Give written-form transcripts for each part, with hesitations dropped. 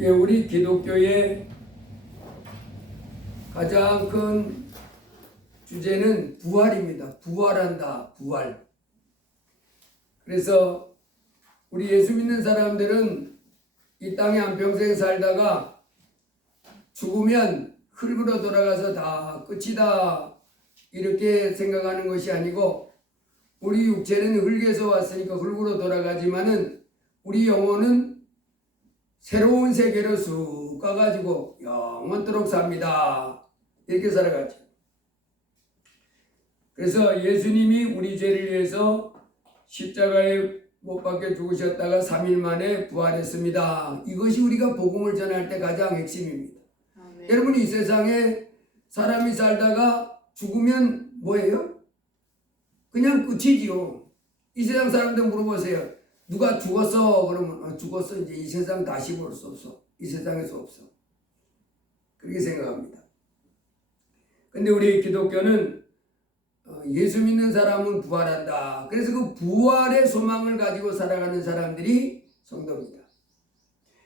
예, 우리 기독교의 가장 큰 주제는 부활입니다. 부활한다, 부활. 그래서 우리 예수 믿는 사람들은 이 땅에 한평생 살다가 죽으면 흙으로 돌아가서 다 끝이다 이렇게 생각하는 것이 아니고, 우리 육체는 흙에서 왔으니까 흙으로 돌아가지만은 우리 영혼은 새로운 세계로 쑥 가가지고 영원토록 삽니다. 이렇게 살아가죠. 그래서 예수님이 우리 죄를 위해서 십자가에 못 박혀 죽으셨다가 3일 만에 부활했습니다. 이것이 우리가 복음을 전할 때 가장 핵심입니다. 네. 여러분, 이 세상에 사람이 살다가 죽으면 뭐예요? 그냥 끝이지요. 이 세상 사람들 물어보세요. 누가 죽었어? 그러면 죽었어. 이제 이 세상 다시 볼 수 없어. 이 세상에서 없어. 그렇게 생각합니다. 근데 우리 기독교는 예수 믿는 사람은 부활한다. 그래서 그 부활의 소망을 가지고 살아가는 사람들이 성도입니다.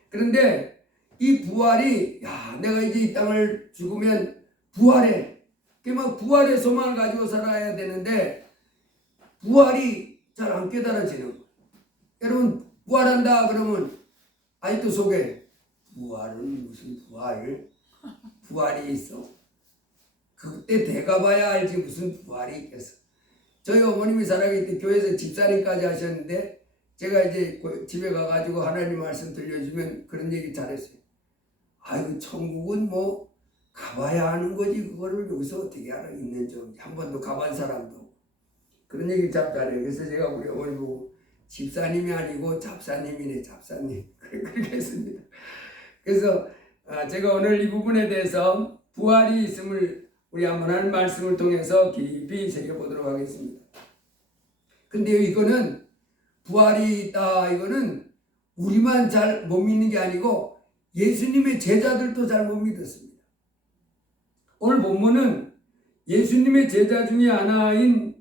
그런데 이 부활이, 내가 이제 이 땅을 죽으면 부활해. 그러면 부활의 소망을 가지고 살아야 되는데 부활이 잘 안 깨달아지는 거예요. 여러분, 부활한다 그러면 아직도 속에 부활은 무슨 부활이 있어? 그때 돼가봐야 알지 무슨 부활이 있겠어. 저희 어머님이 살아계실 때 교회에서 집사님까지 하셨는데, 제가 이제 집에 가가지고 하나님 말씀 들려주면 그런 얘기 잘했어요. 아이고, 천국은 뭐 가봐야 하는 거지 그거를 여기서 어떻게 알아? 있는지 한 번도 가본 사람도. 그런 얘기 참 잘해요. 그래서 제가 우리 어머니 보고 집사님이 아니고 잡사님이네, 잡사님. 그렇게 했습니다. 그래서 제가 오늘 이 부분에 대해서 부활이 있음을 우리 한번 하는 말씀을 통해서 깊이 새겨보도록 하겠습니다. 근데 이거는 부활이 있다, 이거는 우리만 잘 못 믿는 게 아니고 예수님의 제자들도 잘 못 믿었습니다. 오늘 본문은 예수님의 제자 중에 하나인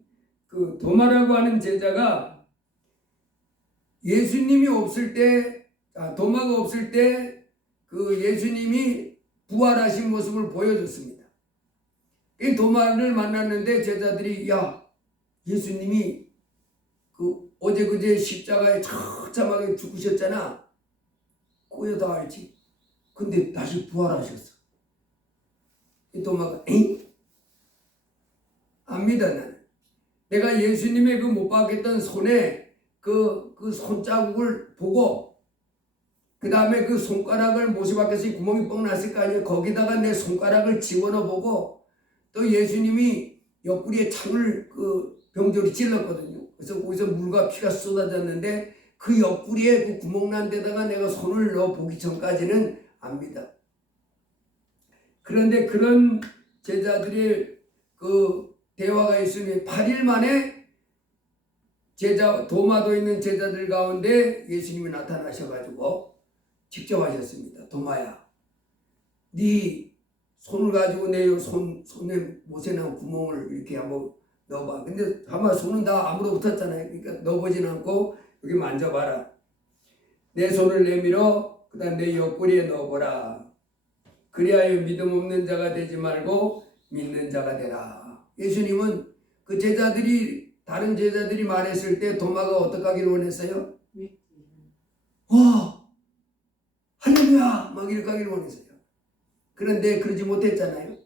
그 도마라고 하는 제자가 예수님이 없을 때, 도마가 없을 때 그 예수님이 부활하신 모습을 보여줬습니다. 이 도마를 만났는데 제자들이, 예수님이 그 어제 그제 십자가에 처참하게 죽으셨잖아. 그거 다 알지. 근데 다시 부활하셨어. 이 도마가, 안 믿어 나는. 내가 예수님의 그 못 박혔던 손에 그 손자국을 보고, 그 다음에 그 손가락을 못이 박혀서 구멍이 뻥 났을 거 아니에요. 거기다가 내 손가락을 집어넣어 보고, 또 예수님이 옆구리에 창을 그 병조리 찔렀거든요. 그래서 거기서 물과 피가 쏟아졌는데 그 옆구리에 그 구멍 난 데다가 내가 손을 넣어 보기 전까지는 안 믿어. 그런데 그런 제자들의 그 대화가 있으면 8일 만에 도마도 있는 제자들 가운데 예수님이 나타나셔가지고 직접 하셨습니다. 도마야, 네 손을 가지고 내 손에 못에 난 구멍을 이렇게 한번 넣어봐. 근데 아마 손은 다 아무로 붙었잖아요. 그러니까 넣어보진 않고 여기 만져봐라. 내 손을 내밀어 그 다음 내 옆구리에 넣어보라. 그리하여 믿음 없는 자가 되지 말고 믿는 자가 되라. 예수님은 그 제자들이, 다른 제자들이 말했을 때 도마가 어떻게 하기를 원했어요? 와, 할렐루야! 막 이렇게 하기를 원했어요. 그런데 그러지 못했잖아요.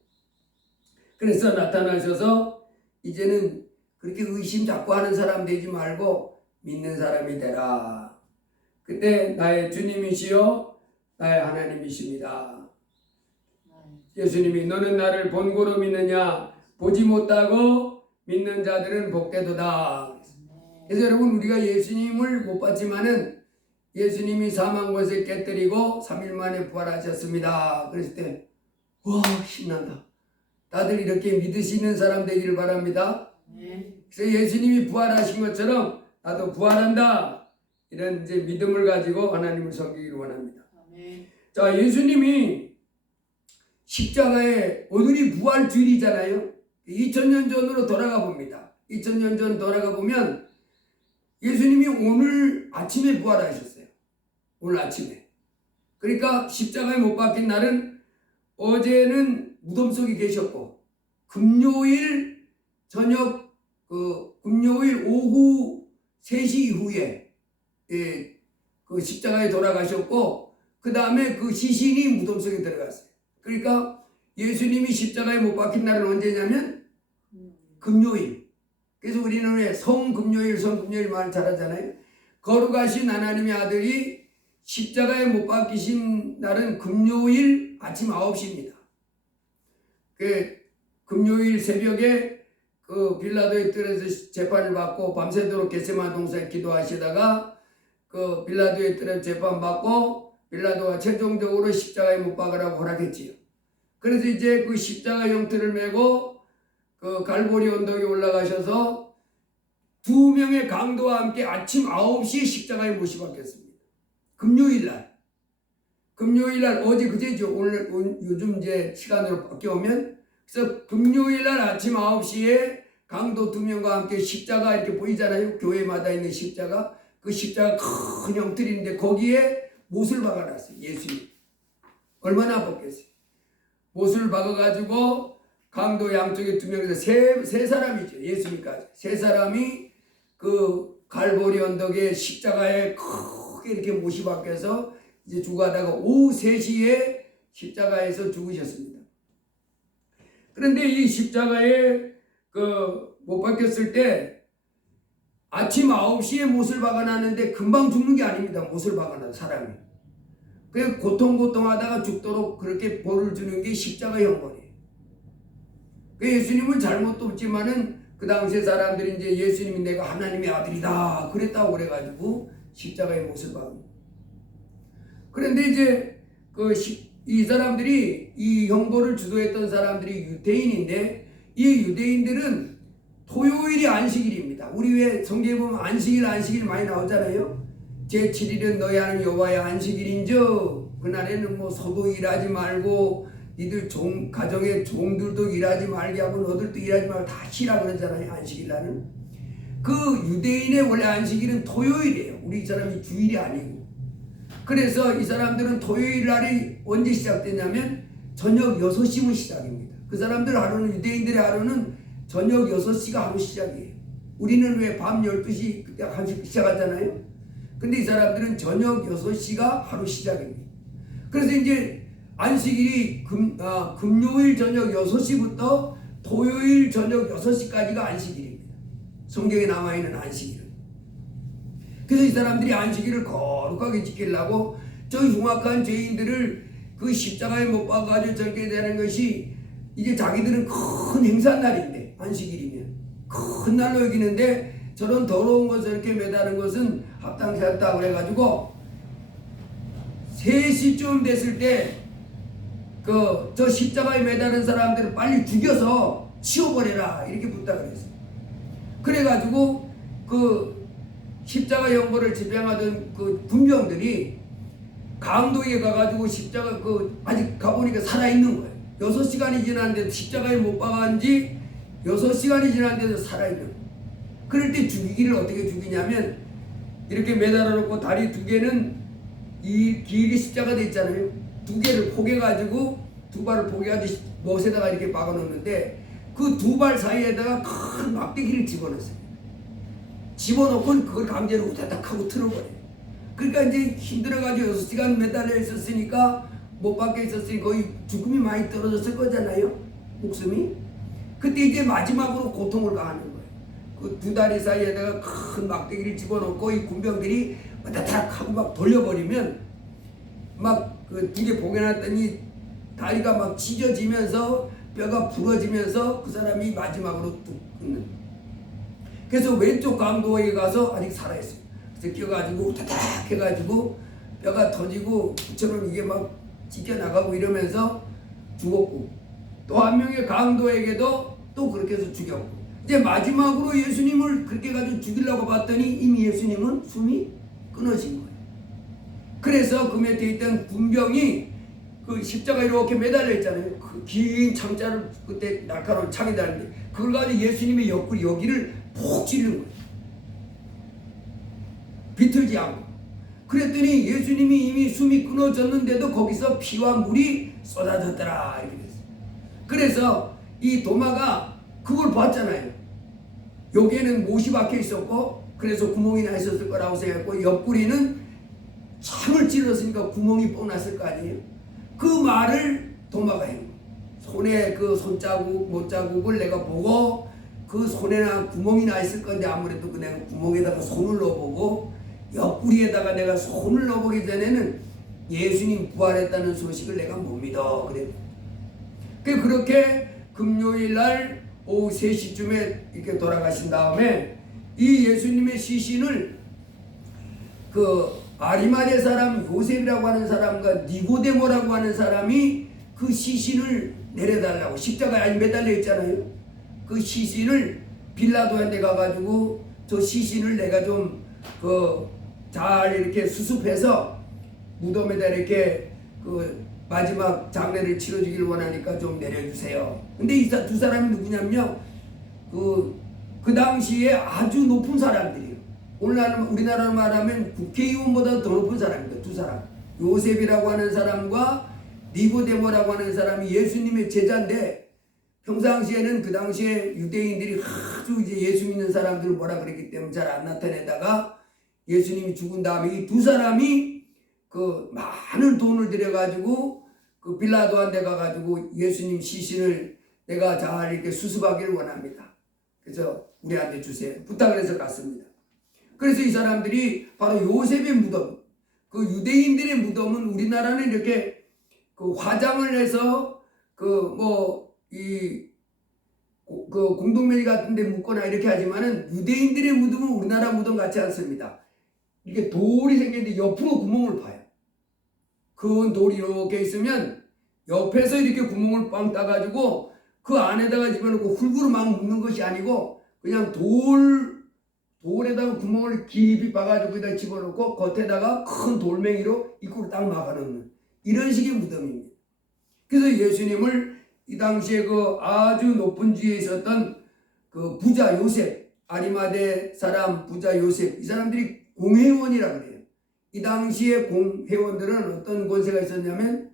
그래서 나타나셔서 이제는 그렇게 의심 자꾸 하는 사람 되지 말고 믿는 사람이 되라. 그때 나의 주님이시요 나의 하나님이십니다. 예수님이 너는 나를 본고로 믿느냐? 보지 못하고 믿는 자들은 복되도다. 그래서 여러분, 우리가 예수님을 못 봤지만은 예수님이 사망 권세 깨뜨리고 3일 만에 부활하셨습니다. 그랬을 때 와, 신난다. 다들 이렇게 믿으시는 사람 되기를 바랍니다. 그래서 예수님이 부활하신 것처럼 나도 부활한다, 이런 이제 믿음을 가지고 하나님을 섬기기를 원합니다. 자, 예수님이 십자가에, 오늘이 부활 주일이잖아요. 2000년 전으로 돌아가 봅니다. 2000년 전 돌아가 보면 예수님이 오늘 아침에 부활하셨어요. 오늘 아침에. 그러니까 십자가에 못 박힌 날은 어제는 무덤 속에 계셨고 금요일 저녁 금요일 오후 3시 이후에 그 십자가에 돌아가셨고 그 다음에 그 시신이 무덤 속에 들어갔어요. 그러니까 예수님이 십자가에 못 박힌 날은 언제냐면 금요일. 그래서 우리는 왜 성금요일 말 잘하잖아요. 거룩하신 하나님의 아들이 십자가에 못 박히신 날은 금요일 아침 9시입니다. 금요일 새벽에 그 빌라도의 뜰에서 재판을 받고 밤새도록 겟세마네 동산에 기도하시다가 그 빌라도의 뜰에서 재판 받고 빌라도가 최종적으로 십자가에 못 박으라고 허락했지요. 그래서 이제 그 십자가 형틀을 메고 그 갈보리 언덕에 올라가셔서 2명의 강도와 함께 아침 9시에 십자가에 못이 박혔습니다. 금요일날 어제 그제죠. 오늘 요즘 이제 시간으로 바뀌어오면 그래서 금요일날 아침 9시에 강도 2명과 함께 십자가 이렇게 보이잖아요. 교회마다 있는 십자가. 그 십자가 큰 형틀인데 거기에 못을 박아놨어요. 예수님. 얼마나 아팠겠어요. 못을 박아가지고 강도 양쪽에 2명에서 세 사람이죠. 예수님까지. 3사람이 그 갈보리 언덕에 십자가에 크게 이렇게 못이 박혀서 이제 죽어가다가 오후 3시에 십자가에서 죽으셨습니다. 그런데 이 십자가에 못 박혔을 때 아침 9시에 못을 박아놨는데 금방 죽는 게 아닙니다. 못을 박아놔 사람이. 그 고통하다가 죽도록 그렇게 벌을 주는 게 십자가 형벌이에요. 예수님은 잘못도 없지만은 그 당시에 사람들이 이제 예수님이 내가 하나님의 아들이다 그랬다고 그래가지고 십자가에 못을 박은. 그런데 이제 이 사람들이 이 형벌을 주도했던 사람들이 유대인인데 이 유대인들은 토요일이 안식일입니다. 우리 왜 성경에 보면 안식일 많이 나오잖아요. 제7일은 너희 하나님 여호와의 안식일인저 그날에는 뭐 소도 일하지 말고 니들 가정의 종들도 일하지 말게 하고 너들도 일하지 말고 다 쉬라 그러잖아요. 안식일날은. 그 유대인의 원래 안식일은 토요일이에요. 우리 사람이 주일이 아니고. 그래서 이 사람들은 토요일날이 언제 시작되냐면 저녁 6시면 시작입니다. 그 사람들 하루는 유대인들의 하루는 저녁 6시가 하루 시작이에요. 우리는 왜 밤 12시 그때 시작하잖아요. 근데 이 사람들은 저녁 6시가 하루 시작입니다. 그래서 이제 안식일이 금요일 저녁 6시부터 토요일 저녁 6시까지가 안식일입니다. 성경에 남아있는 안식일은. 그래서 이 사람들이 안식일을 거룩하게 지키려고 저 흉악한 죄인들을 그 십자가에 못 박아가지고 절게 되는 것이 이제 자기들은 큰 행사날인데 안식일이면 큰 날로 여기는데 저런 더러운 것을 이렇게 매다는 것은 합당치 않다 그래가지고 3시쯤 됐을 때 저 십자가에 매다는 사람들을 빨리 죽여서 치워버려라 이렇게 부탁을 했어요. 그래가지고 그 십자가 형벌을 집행하던 그 군병들이 강도에 가가지고 십자가 아직 가보니까 살아있는 거예요. 6시간이 지났는데 십자가에 못 박은 지 6시간이 지났는데도 살아있는 거예요. 그럴 때 죽이기를 어떻게 죽이냐면 이렇게 매달아 놓고 다리 2개는 이 길게 십자가 돼 있잖아요. 2개를 포개가지고 2발을 포개가지고 못에다가 이렇게 박아 놓는데 그 2발 사이에다가 큰 막대기를 집어넣었어요. 집어넣고 그걸 강제로 우다닥 하고 틀어버려요. 그러니까 이제 힘들어가지고 6시간 매달려 있었으니까 못 박혀 있었으니 거의 죽음이 많이 떨어졌을 거잖아요. 목숨이. 그때 이제 마지막으로 고통을 가하는 거예요. 그 2 다리 사이에다가 큰 막대기를 집어넣고 이 군병들이 우다닥 하고 막 돌려버리면 막 그 2개 봉해놨더니 다리가 막 찢어지면서 뼈가 부러지면서 그 사람이 마지막으로 뚝 끊는. 그래서 왼쪽 강도에 가서 아직 살아있어요. 그래서 끼어가지고 우다닥 해가지고 뼈가 터지고 부처럼 이게 막 찢겨나가고 이러면서 죽었고 또 한 명의 강도에게도 또 그렇게 해서 죽였고 이제 마지막으로 예수님을 그렇게 가지고 죽이려고 봤더니 이미 예수님은 숨이 끊어진 거예요. 그래서 그 밑에 있던 군병이 그 십자가 이렇게 매달려 있잖아요. 그 긴 창자를 그때 날카로운 창이 달는데 그걸 가지고 예수님의 옆구리 여기를 푹 찌르는 거예요. 비틀지 않고. 그랬더니 예수님이 이미 숨이 끊어졌는데도 거기서 피와 물이 쏟아졌더라 이렇게 됐어요. 그래서 이 도마가 그걸 봤잖아요. 여기에는 못이 박혀 있었고 그래서 구멍이 나 있었을 거라고 생각했고 옆구리는 창을 찔렀으니까 구멍이 뻥났을 거 아니에요. 그 말을 도마가 해요. 손에 그 손자국 못자국을 내가 보고 그 손에나 구멍이 나 있을 건데 아무래도 그 내가 구멍에다가 손을 넣어보고 옆구리에다가 내가 손을 넣어보기 전에는 예수님 부활했다는 소식을 내가 못 믿어. 그래. 그렇게 금요일 날 오후 3시쯤에 이렇게 돌아가신 다음에 이 예수님의 시신을 그 아리마대 사람 요셉이라고 하는 사람과 니고데모라고 하는 사람이 그 시신을 내려달라고 십자가에 매달려 있잖아요. 그 시신을 빌라도한테 가가지고 저 시신을 내가 좀 잘 이렇게 수습해서 무덤에다 이렇게 그 마지막 장례를 치러주길 원하니까 좀 내려주세요. 근데 이 두 사람이 누구냐면요, 그 당시에 아주 높은 사람들이에요. 우리나라로 말하면 국회의원보다 더 높은 사람입니다. 두 사람, 요셉이라고 하는 사람과 니고데모라고 하는 사람이 예수님의 제자인데, 평상시에는 그 당시에 유대인들이 아주 이제 예수 믿는 사람들을 뭐라 그랬기 때문에 잘 안 나타내다가 예수님이 죽은 다음에 이 두 사람이 그 많은 돈을 들여가지고 그 빌라도한테 가가지고 예수님 시신을 내가 잘 이렇게 수습하기를 원합니다. 그래서 우리한테 주세요. 부탁을 해서 갔습니다. 그래서 이 사람들이 바로 요셉의 무덤, 그 유대인들의 무덤은 우리나라는 이렇게 그 화장을 해서 그 공동묘지 같은 데 묻거나 이렇게 하지만은 유대인들의 무덤은 우리나라 무덤 같지 않습니다. 이렇게 돌이 생겼는데 옆으로 구멍을 파요. 그 돌이 이렇게 있으면 옆에서 이렇게 구멍을 빵 따가지고 그 안에다가 집어넣고 흙으로 막 묻는 것이 아니고 그냥 돌에다가 구멍을 깊이 파가지고 거기다 집어넣고 겉에다가 큰 돌멩이로 입구를 딱 막아놓는 이런 식의 무덤입니다. 그래서 예수님을 이 당시에 그 아주 높은 지에 있었던 그 부자 요셉, 아리마대 사람 부자 요셉, 이 사람들이 공회원이라 그래요. 이 당시에 공회원들은 어떤 권세가 있었냐면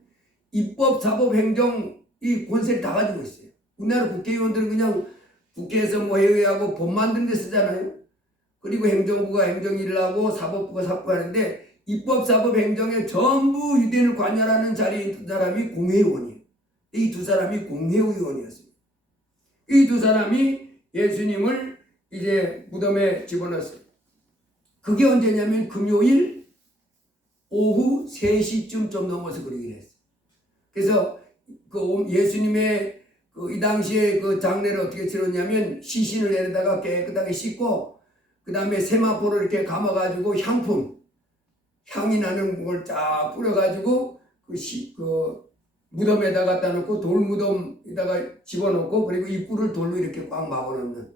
입법, 사법, 행정 이 권세를 다 가지고 있어요. 우리나라 국회의원들은 그냥 국회에서 뭐 회의하고 법 만드는 데 쓰잖아요. 그리고 행정부가 행정일을 하고 사법부가 사법하는데 입법, 사법, 행정에 전부 유대인을 관여하는 자리에 있던 사람이 공회의원이에요. 이 두 사람이 공회의원이었습니다. 이 두 사람이 예수님을 이제 무덤에 집어넣었어요. 그게 언제냐면 금요일 오후 3시쯤 좀 넘어서 그러긴 했어요. 그래서 그 예수님의 이 당시에 그 장례를 어떻게 치렀냐면 시신을 내려다가 깨끗하게 씻고 그 다음에 세마포를 이렇게 감아가지고 향이 나는 걸 쫙 뿌려가지고 그 무덤에다 갖다 놓고 돌무덤에다가 집어넣고 그리고 입구를 돌로 이렇게 꽉 막아놓는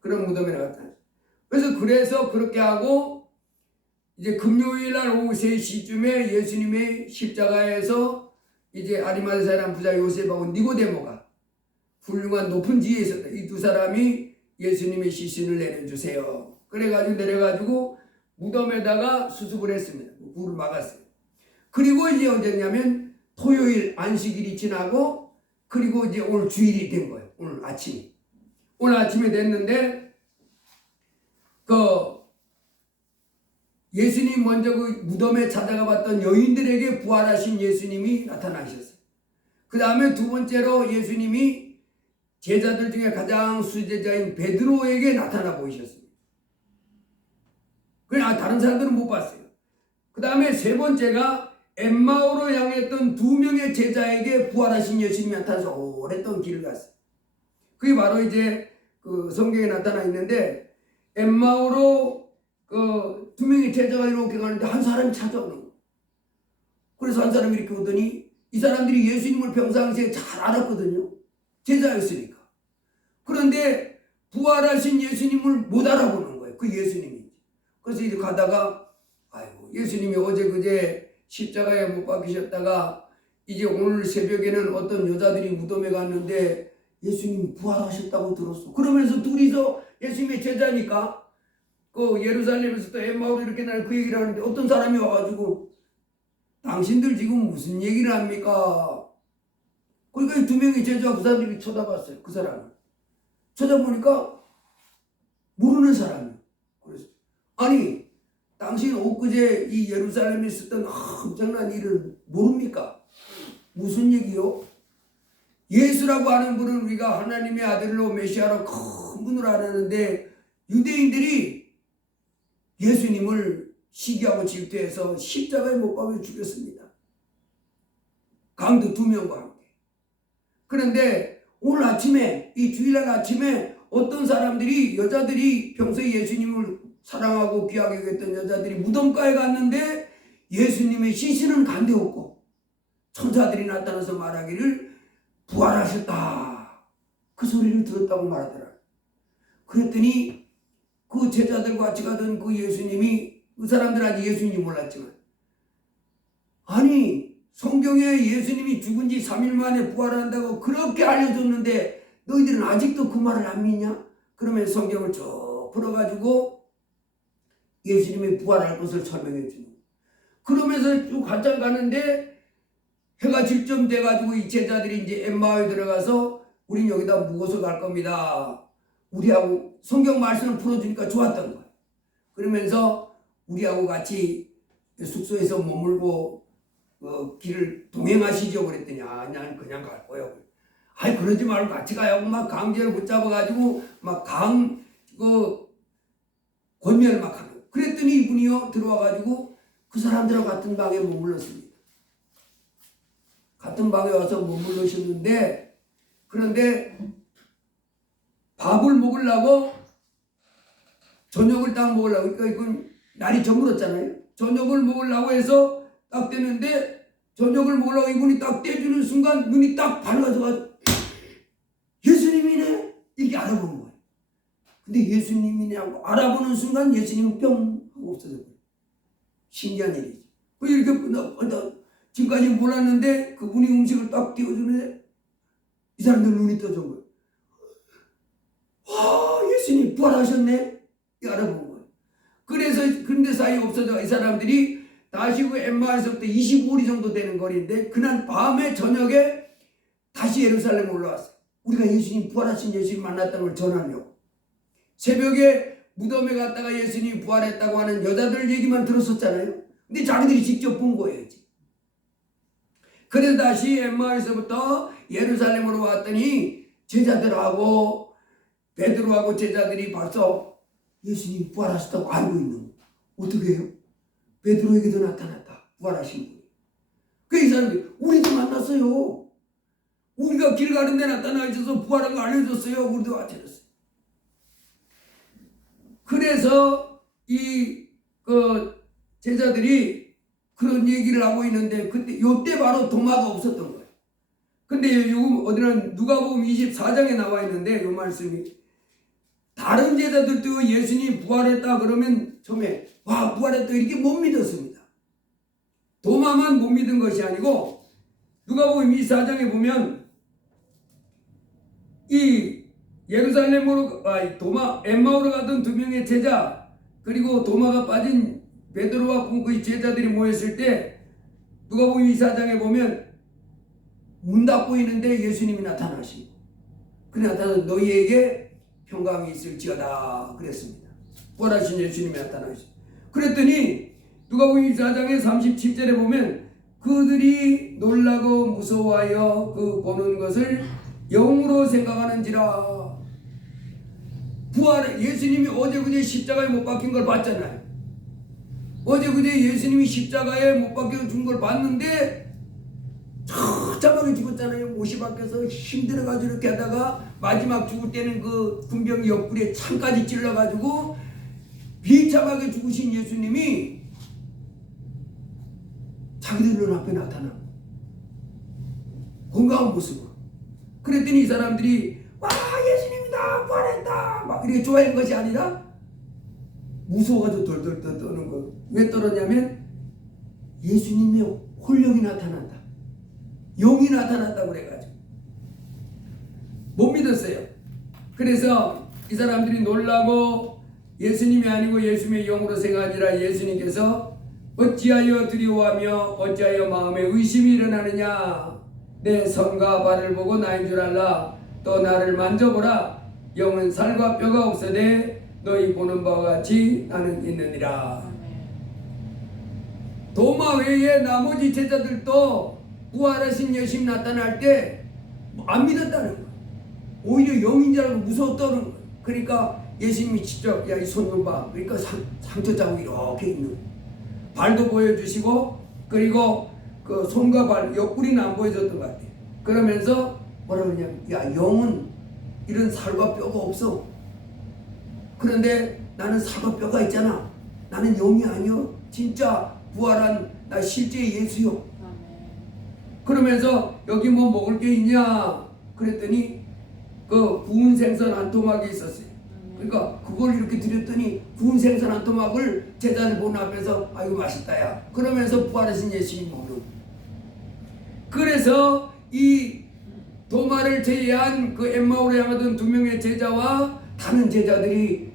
그런 무덤에 갖다 놨어요. 그래서 그렇게 하고 이제 금요일 날 오후 3시쯤에 예수님의 십자가에서 이제 아리마대 사람 부자 요셉하고 니고데모가 훌륭한 높은 지위에 있었다. 이 두 사람이 예수님의 시신을 내려주세요. 그래가지고 내려가지고 무덤에다가 수습을 했습니다. 불을 막았어요. 그리고 이제 언제냐면 토요일 안식일이 지나고 그리고 이제 오늘 주일이 된 거예요. 오늘 아침에 됐는데 예수님 먼저 그 무덤에 찾아가 봤던 여인들에게 부활하신 예수님이 나타나셨어요. 그 다음에 두 번째로 예수님이 제자들 중에 가장 수제자인 베드로에게 나타나 보이셨습니다. 그냥 다른 사람들은 못 봤어요. 그 다음에 세 번째가 엠마오로 향했던 2명의 제자에게 부활하신 예수님이 나타나서 오랫동안 길을 갔어요. 그게 바로 이제 그 성경에 나타나 있는데 엠마오로 2명의 제자가 이렇게 가는데 한 사람이 찾아오는 거예요. 그래서 한 사람이 이렇게 오더니 이 사람들이 예수님을 평상시에 잘 알았거든요. 제자였으니까. 그런데 부활하신 예수님을 못 알아보는 거예요. 그 예수님이. 그래서 이제 가다가 아이고 예수님이 어제 그제 십자가에 못 박히셨다가 이제 오늘 새벽에는 어떤 여자들이 무덤에 갔는데 예수님이 부활하셨다고 들었어. 그러면서 둘이서 예수님의 제자니까 그 예루살렘에서 또 엠마오로 이렇게 날 그 얘기를 하는데 어떤 사람이 와가지고 당신들 지금 무슨 얘기를 합니까? 그러니까 이 두 명의 제자가 그 사람들이 쳐다봤어요. 그 사람을 쳐다보니까 모르는 사람이에요. 그래서 아니 당신 엊그제 이 예루살렘에 있었던 엄청난 일을 모릅니까? 무슨 얘기요? 예수라고 하는 분은 우리가 하나님의 아들로 메시아로 큰 분으로 알았는데 유대인들이 예수님을 시기하고 질투해서 십자가에 못 박아 죽였습니다. 강도 2명과 함께. 그런데 오늘 아침에 이 주일날 아침에 어떤 사람들이 여자들이 평소에 예수님을 사랑하고 귀하게 여겼던 여자들이 무덤가에 갔는데 예수님의 시신은 간데없고 천사들이 나타나서 말하기를 부활하셨다. 그 소리를 들었다고 말하더라. 그랬더니 그 제자들과 같이 가던 그 예수님이 그 사람들은 아직 예수님인지 몰랐지만 아니 성경에 예수님이 죽은 지 3일 만에 부활한다고 그렇게 알려줬는데 너희들은 아직도 그 말을 안 믿냐? 그러면 성경을 쭉 풀어가지고 예수님이 부활할 것을 설명해 주는 거예요. 그러면서 쭉 한참 가는데 해가 질점 돼가지고 이 제자들이 이제 엠마오에 들어가서 우린 여기다 묵어서 갈 겁니다. 우리하고 성경 말씀을 풀어주니까 좋았던 거예요. 그러면서 우리하고 같이 숙소에서 머물고 길을 동행하시죠. 그랬더니 난 그냥 갈 거예요. 아니 그러지 말고 같이 가요. 막 강제로 붙잡아가지고 막 권면을 막 하는. 그랬더니 이분이요 들어와가지고 그 사람들하고 같은 방에 머물렀습니다. 같은 방에 와서 머물러셨는데 그런데 밥을 먹으려고 저녁을 딱 먹으려고 그러니까 이건 날이 저물었잖아요. 저녁을 먹으려고 해서 딱 되는데 저녁을 먹으려고 이분이 딱 떼주는 순간 눈이 딱 밝아져가지고 예수님이네 이렇게 알아본 거예요. 근데 예수님이네 하고 알아보는 순간 예수님은 뿅 하고 없어졌어요. 신기한 일이죠. 이렇게 지금까지 몰랐는데 그분이 음식을 딱 띄워주는데 이 사람들 눈이 떠진 거예요. 와 예수님 부활하셨네 이 알아본 거예요. 그래서 근데 사이에 없어져 이 사람들이 다시 그 엠마오에서부터 25리 정도 되는 거리인데 그날 밤에 저녁에 다시 예루살렘 올라왔어요. 우리가 예수님 부활하신 예수님 만났다는 걸 전하려고. 새벽에 무덤에 갔다가 예수님이 부활했다고 하는 여자들 얘기만 들었었잖아요. 근데 자기들이 직접 본 거예요. 그래서 다시 엠마오에서부터 예루살렘으로 왔더니 제자들하고 베드로하고 제자들이 벌써 예수님이 부활하셨다고 알고 있는 거예요. 어떻게 해요? 베드로에게도 나타났다. 부활하신 분. 그 이 사람들이 우리도 만났어요. 우리가 길 가는 데 나타나 있어서 부활한 거 알려줬어요. 우리도 알려줬어요. 그래서 제자들이 그런 얘기를 하고 있는데 그때 요때 바로 도마가 없었던 거예요. 근데 어디는 누가복음 24장에 나와 있는데 요 말씀이 다른 제자들도 예수님이 부활했다 그러면 처음에 와 부활했다 이렇게 못 믿었습니다. 도마만 못 믿은 것이 아니고 누가복음 24장에 보면 이 예루살렘으로 엠마오로 가던 2명의 제자 그리고 도마가 빠진 베드로와 그 제자들이 모였을 때 누가복음 24장에 보면 문 닫고 있는데 예수님이 나타나시고 그래 나타나서 너희에게 평강이 있을지어다 그랬습니다. 부활하신 예수님이 나타나시고 그랬더니 누가복음 24장의 37절에 보면 그들이 놀라고 무서워하여 그 보는 것을 영으로 생각하는지라. 예수님이 어제 그제 십자가에 못 박힌 걸 봤잖아요. 어제 그제 예수님이 십자가에 못 박혀 준 걸 봤는데 처참하게 죽었잖아요. 못이 박혀서 힘들어가지고 이렇게 하다가 마지막 죽을 때는 그 군병 옆구리에 창까지 찔러가지고 비참하게 죽으신 예수님이 자기들 눈앞에 나타나 건강한 모습으로. 그랬더니 이 사람들이 와 예수님이다 부활했다 막 이렇게 좋아하는 것이 아니라 무서워가지고 덜덜 떠는 거. 왜 떨었냐면 예수님의 혼령이 나타난다. 영이 나타났다고 그래가지고 못 믿었어요. 그래서 이 사람들이 놀라고 예수님이 아니고 예수님의 영으로 생각하니라. 예수님께서 어찌하여 두려워하며 어찌하여 마음에 의심이 일어나느냐. 내 손과 발을 보고 나인 줄 알라. 또 나를 만져보라. 영은 살과 뼈가 없으되 너희 보는 바와 같이 나는 있느니라. 도마 외에 나머지 제자들도 부활하신 예수님 나타날 때 안 믿었다는 거예요. 오히려 영인 줄 알고 무서웠다는 거예요. 그러니까 예수님이 직접 야 이 손 좀 봐. 그러니까 상처 자국 이렇게 있는 거예요. 발도 보여주시고 그리고 그 손과 발 옆구리는 안 보여줬던 것 같아요. 그러면서 뭐라 그러냐면 야 영은 이런 살과 뼈가 없어. 그런데 나는 살과 뼈가 있잖아. 나는 영이 아니여. 진짜 부활한 나 실제 예수요. 그러면서 여기 뭐 먹을 게 있냐 그랬더니 그 구운 생선 한 토막이 있었어요. 그러니까 그걸 이렇게 드렸더니 구운 생선 한 토막을 제자들 보는 앞에서 아이고 맛있다 야 그러면서 부활하신 예수님 먹는. 그래서 이 도마를 제외한 그 엠마오로 향하던 2명의 제자와 다른 제자들이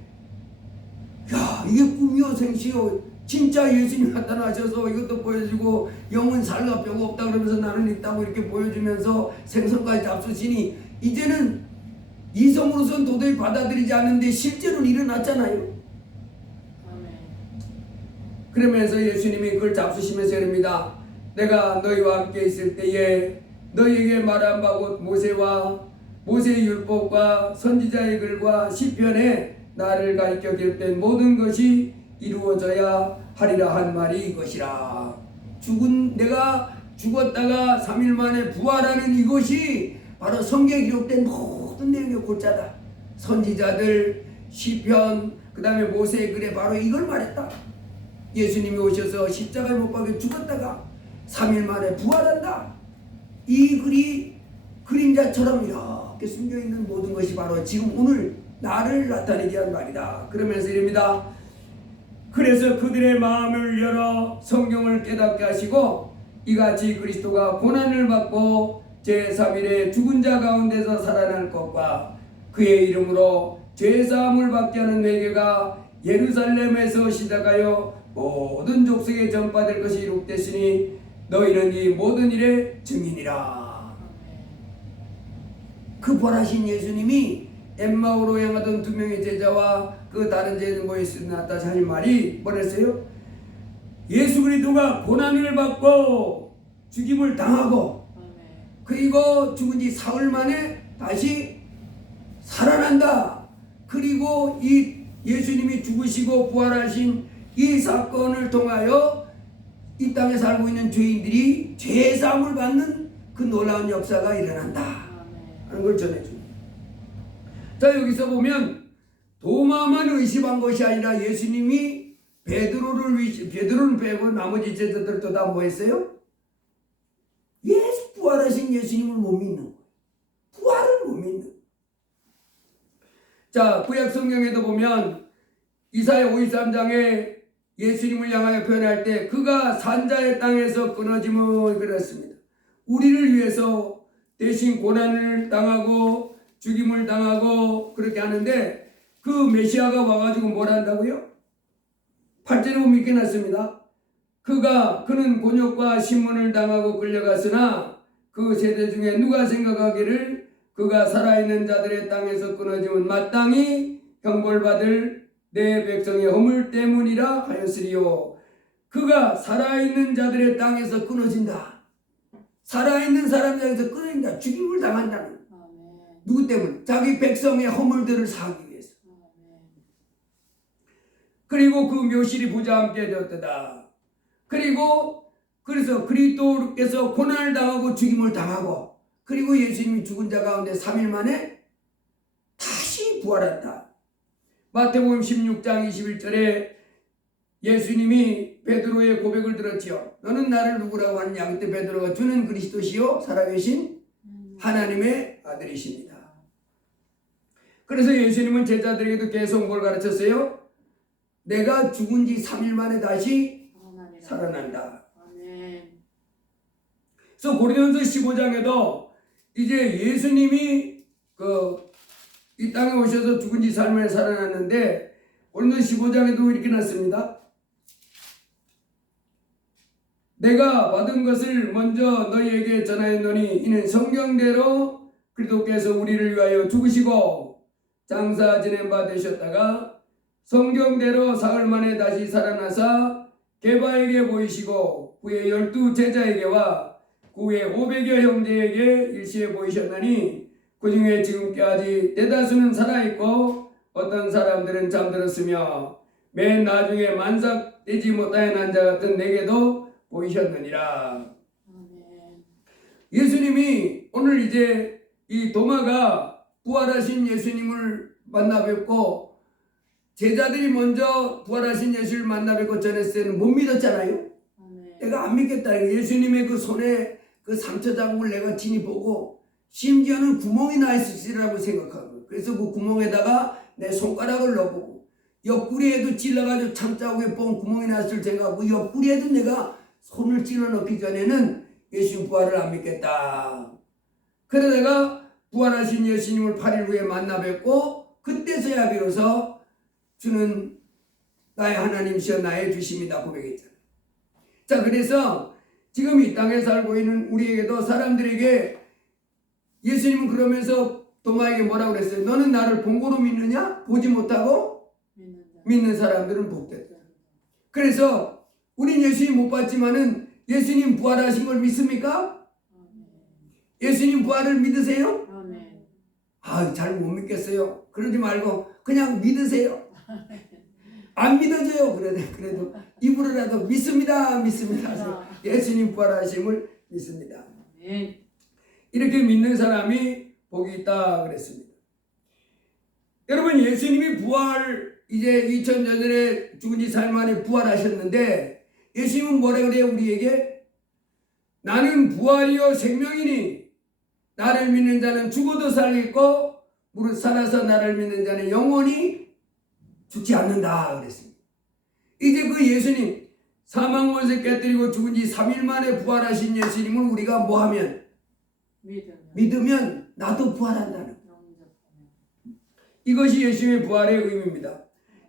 야 이게 꿈이요 생시요 진짜 예수님 나타나셔서 이것도 보여주고 영은 살과 뼈가 없다 그러면서 나는 있다고 이렇게 보여주면서 생선까지 잡수시니 이제는 이성으로선 도저히 받아들이지 않는데 실제로는 일어났잖아요. 그러면서 예수님이 그걸 잡수시면서 이럽니다. 내가 너희와 함께 있을 때에 너희에게 말한 바 곧 모세와 모세의 율법과 선지자의 글과 시편에 나를 가리켜 기록된 모든 것이 이루어져야 하리라 한 말이 이것이라. 내가 죽었다가 3일 만에 부활하는 이것이 바로 성경에 기록된 모든 내용의 골자다. 선지자들 시편 그 다음에 모세의 글에 바로 이걸 말했다. 예수님이 오셔서 십자가에 못 박혀 죽었다가 3일 만에 부활한다. 이 글이 그림자처럼 이렇게 숨겨있는 모든 것이 바로 지금 오늘 나를 나타내게 한 말이다. 그러면서 이릅니다. 그래서 그들의 마음을 열어 성경을 깨닫게 하시고 이같이 그리스도가 고난을 받고 제3일에 죽은 자 가운데서 살아날 것과 그의 이름으로 죄사함을 받게 하는 회개가 예루살렘에서 시작하여 모든 족속에 전파될 것이 이룩됐으니 너희는 이 모든 일의 증인이라. 그 부활하신 예수님이 엠마오로 향하던 2명의 제자와 그 다른 제자들 모여서 나타나신 할 말이 뭐랬어요? 예수 그리스도가 고난을 받고 죽임을 당하고 그리고 죽은 지 사흘 만에 다시 살아난다. 그리고 이 예수님이 죽으시고 부활하신 이 사건을 통하여 이 땅에 살고 있는 죄인들이 죄사함을 받는 그 놀라운 역사가 일어난다 하는 걸 전해줍니다. 자 여기서 보면 도마만 의심한 것이 아니라 예수님이 베드로는 빼고 나머지 제자들도 다 뭐 했어요? 부활하신 예수님을 못 믿는 거예요. 부활을 못 믿는 거예요. 자 구약 성경에도 보면 이사야 53장에 예수님을 향하여 표현할 때 그가 산자의 땅에서 끊어짐을 그랬습니다. 우리를 위해서 대신 고난을 당하고 죽임을 당하고 그렇게 하는데 그 메시아가 와가지고 뭘 한다고요? 8절에 보면 이렇게 났습니다. 그는 곤욕과 신문을 당하고 끌려갔으나 그 세대 중에 누가 생각하기를 그가 살아있는 자들의 땅에서 끊어짐은 마땅히 형벌받을 내 백성의 허물 때문이라 하였으리요. 그가 살아있는 자들의 땅에서 끊어진다. 살아있는 사람들에서 끊어진다. 죽임을 당한다는. 누구 때문에? 자기 백성의 허물들을 사하기 위해서. 그리고 그 묘실이 부자와 함께 되었다. 그래서 그리스도께서 고난을 당하고 죽임을 당하고 그리고 예수님이 죽은 자 가운데 3일 만에 다시 부활한다. 마태복음 16장 21절에 예수님이 베드로의 고백을 들었지요. 너는 나를 누구라고 하느냐. 그때 베드로가 주는 그리스도시요 살아계신 하나님의 아들이십니다. 그래서 예수님은 제자들에게도 계속 뭘 가르쳤어요? 내가 죽은 지 3일 만에 다시 살아난다. 그래서 고린도전서 15장에도 이제 예수님이 이 땅에 오셔서 죽은 지 3일 만에 살아났는데 고린도서 15장에도 이렇게 났습니다. 내가 받은 것을 먼저 너희에게 전하였노니 이는 성경대로 그리스도께서 우리를 위하여 죽으시고 장사 지낸 바 되셨다가 성경대로 사흘 만에 다시 살아나사 게바에게 보이시고 후에 12 제자에게와 그 후에 500여 형제에게 일시에 보이셨나니 그 중에 지금까지 대다수는 살아있고 어떤 사람들은 잠들었으며 맨 나중에 만삭되지 못하여 난 자 같은 내게도 보이셨느니라. 예수님이 오늘 이제 이 도마가 부활하신 예수님을 만나 뵙고 제자들이 먼저 부활하신 예수를 만나 뵙고 전했을 때는 못 믿었잖아요. 내가 안 믿겠다. 예수님의 그 손에 그 상처 자국을 내가 친히 보고 심지어는 구멍이 나 있으시라고 생각하고 그래서 그 구멍에다가 내 손가락을 넣어보고 옆구리에도 찔러가지고 참자국에 뻥 구멍이 났을 생각하고 옆구리에도 내가 손을 찔러 넣기 전에는 예수 부활을 안 믿겠다. 그러다가 부활하신 예수님을 8일 후에 만나 뵙고 그때서야 비로소 주는 나의 하나님이시여 나의 주심이다 고백했잖아요. 자, 그래서 지금 이 땅에 살고 있는 우리에게도 사람들에게 예수님은 그러면서 도마에게 뭐라고 그랬어요? 너는 나를 본고로 믿느냐? 보지 못하고 믿는 사람들은 복됐다. 그래서 우린 예수님 못 봤지만은 예수님 부활하신 걸 믿습니까? 예수님 부활을 믿으세요? 잘 못 믿겠어요. 그러지 말고 그냥 믿으세요. 안 믿어져요. 그래도 입으로라도 믿습니다. 예수님 부활하심을 믿습니다. 이렇게 믿는 사람이 복이 있다 그랬습니다. 여러분, 예수님이 부활 이제 2000년 전에 죽은 지 4일 만에 부활하셨는데 예수님은 뭐라 그래요? 우리에게 나는 부활이요 생명이니 나를 믿는 자는 죽어도 살겠고 무릇 살아서 나를 믿는 자는 영원히 죽지 않는다 그랬습니다. 이제 그 예수님 사망 원세 깨뜨리고 죽은 지 3일 만에 부활하신 예수님을 우리가 뭐하면 믿으면 나도 부활한다는 이것이 예수님의 부활의 의미입니다.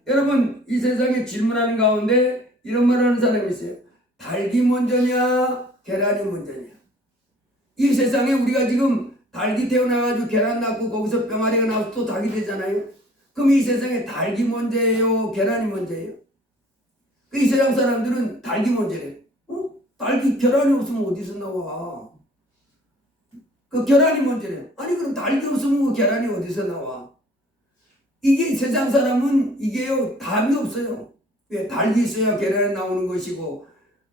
여러분, 이 세상에 질문하는 가운데 이런 말 하는 사람이 있어요. 닭이 먼저냐 계란이 먼저냐. 이 세상에 우리가 지금 닭이 태어나가지고 계란 낳고 거기서 병아리가 나와서 또 닭이 되잖아요. 그럼 이 세상에 닭이 먼저예요 계란이 먼저예요? 이 세상 사람들은 닭이 먼저래요. 닭이 계란이 없으면 어디서 나와? 그 계란이 먼저래요. 아니 그럼 닭이 없으면 계란이 어디서 나와? 이게 세상 사람은 이게요 답이 없어요. 왜? 닭이 있어야 계란이 나오는 것이고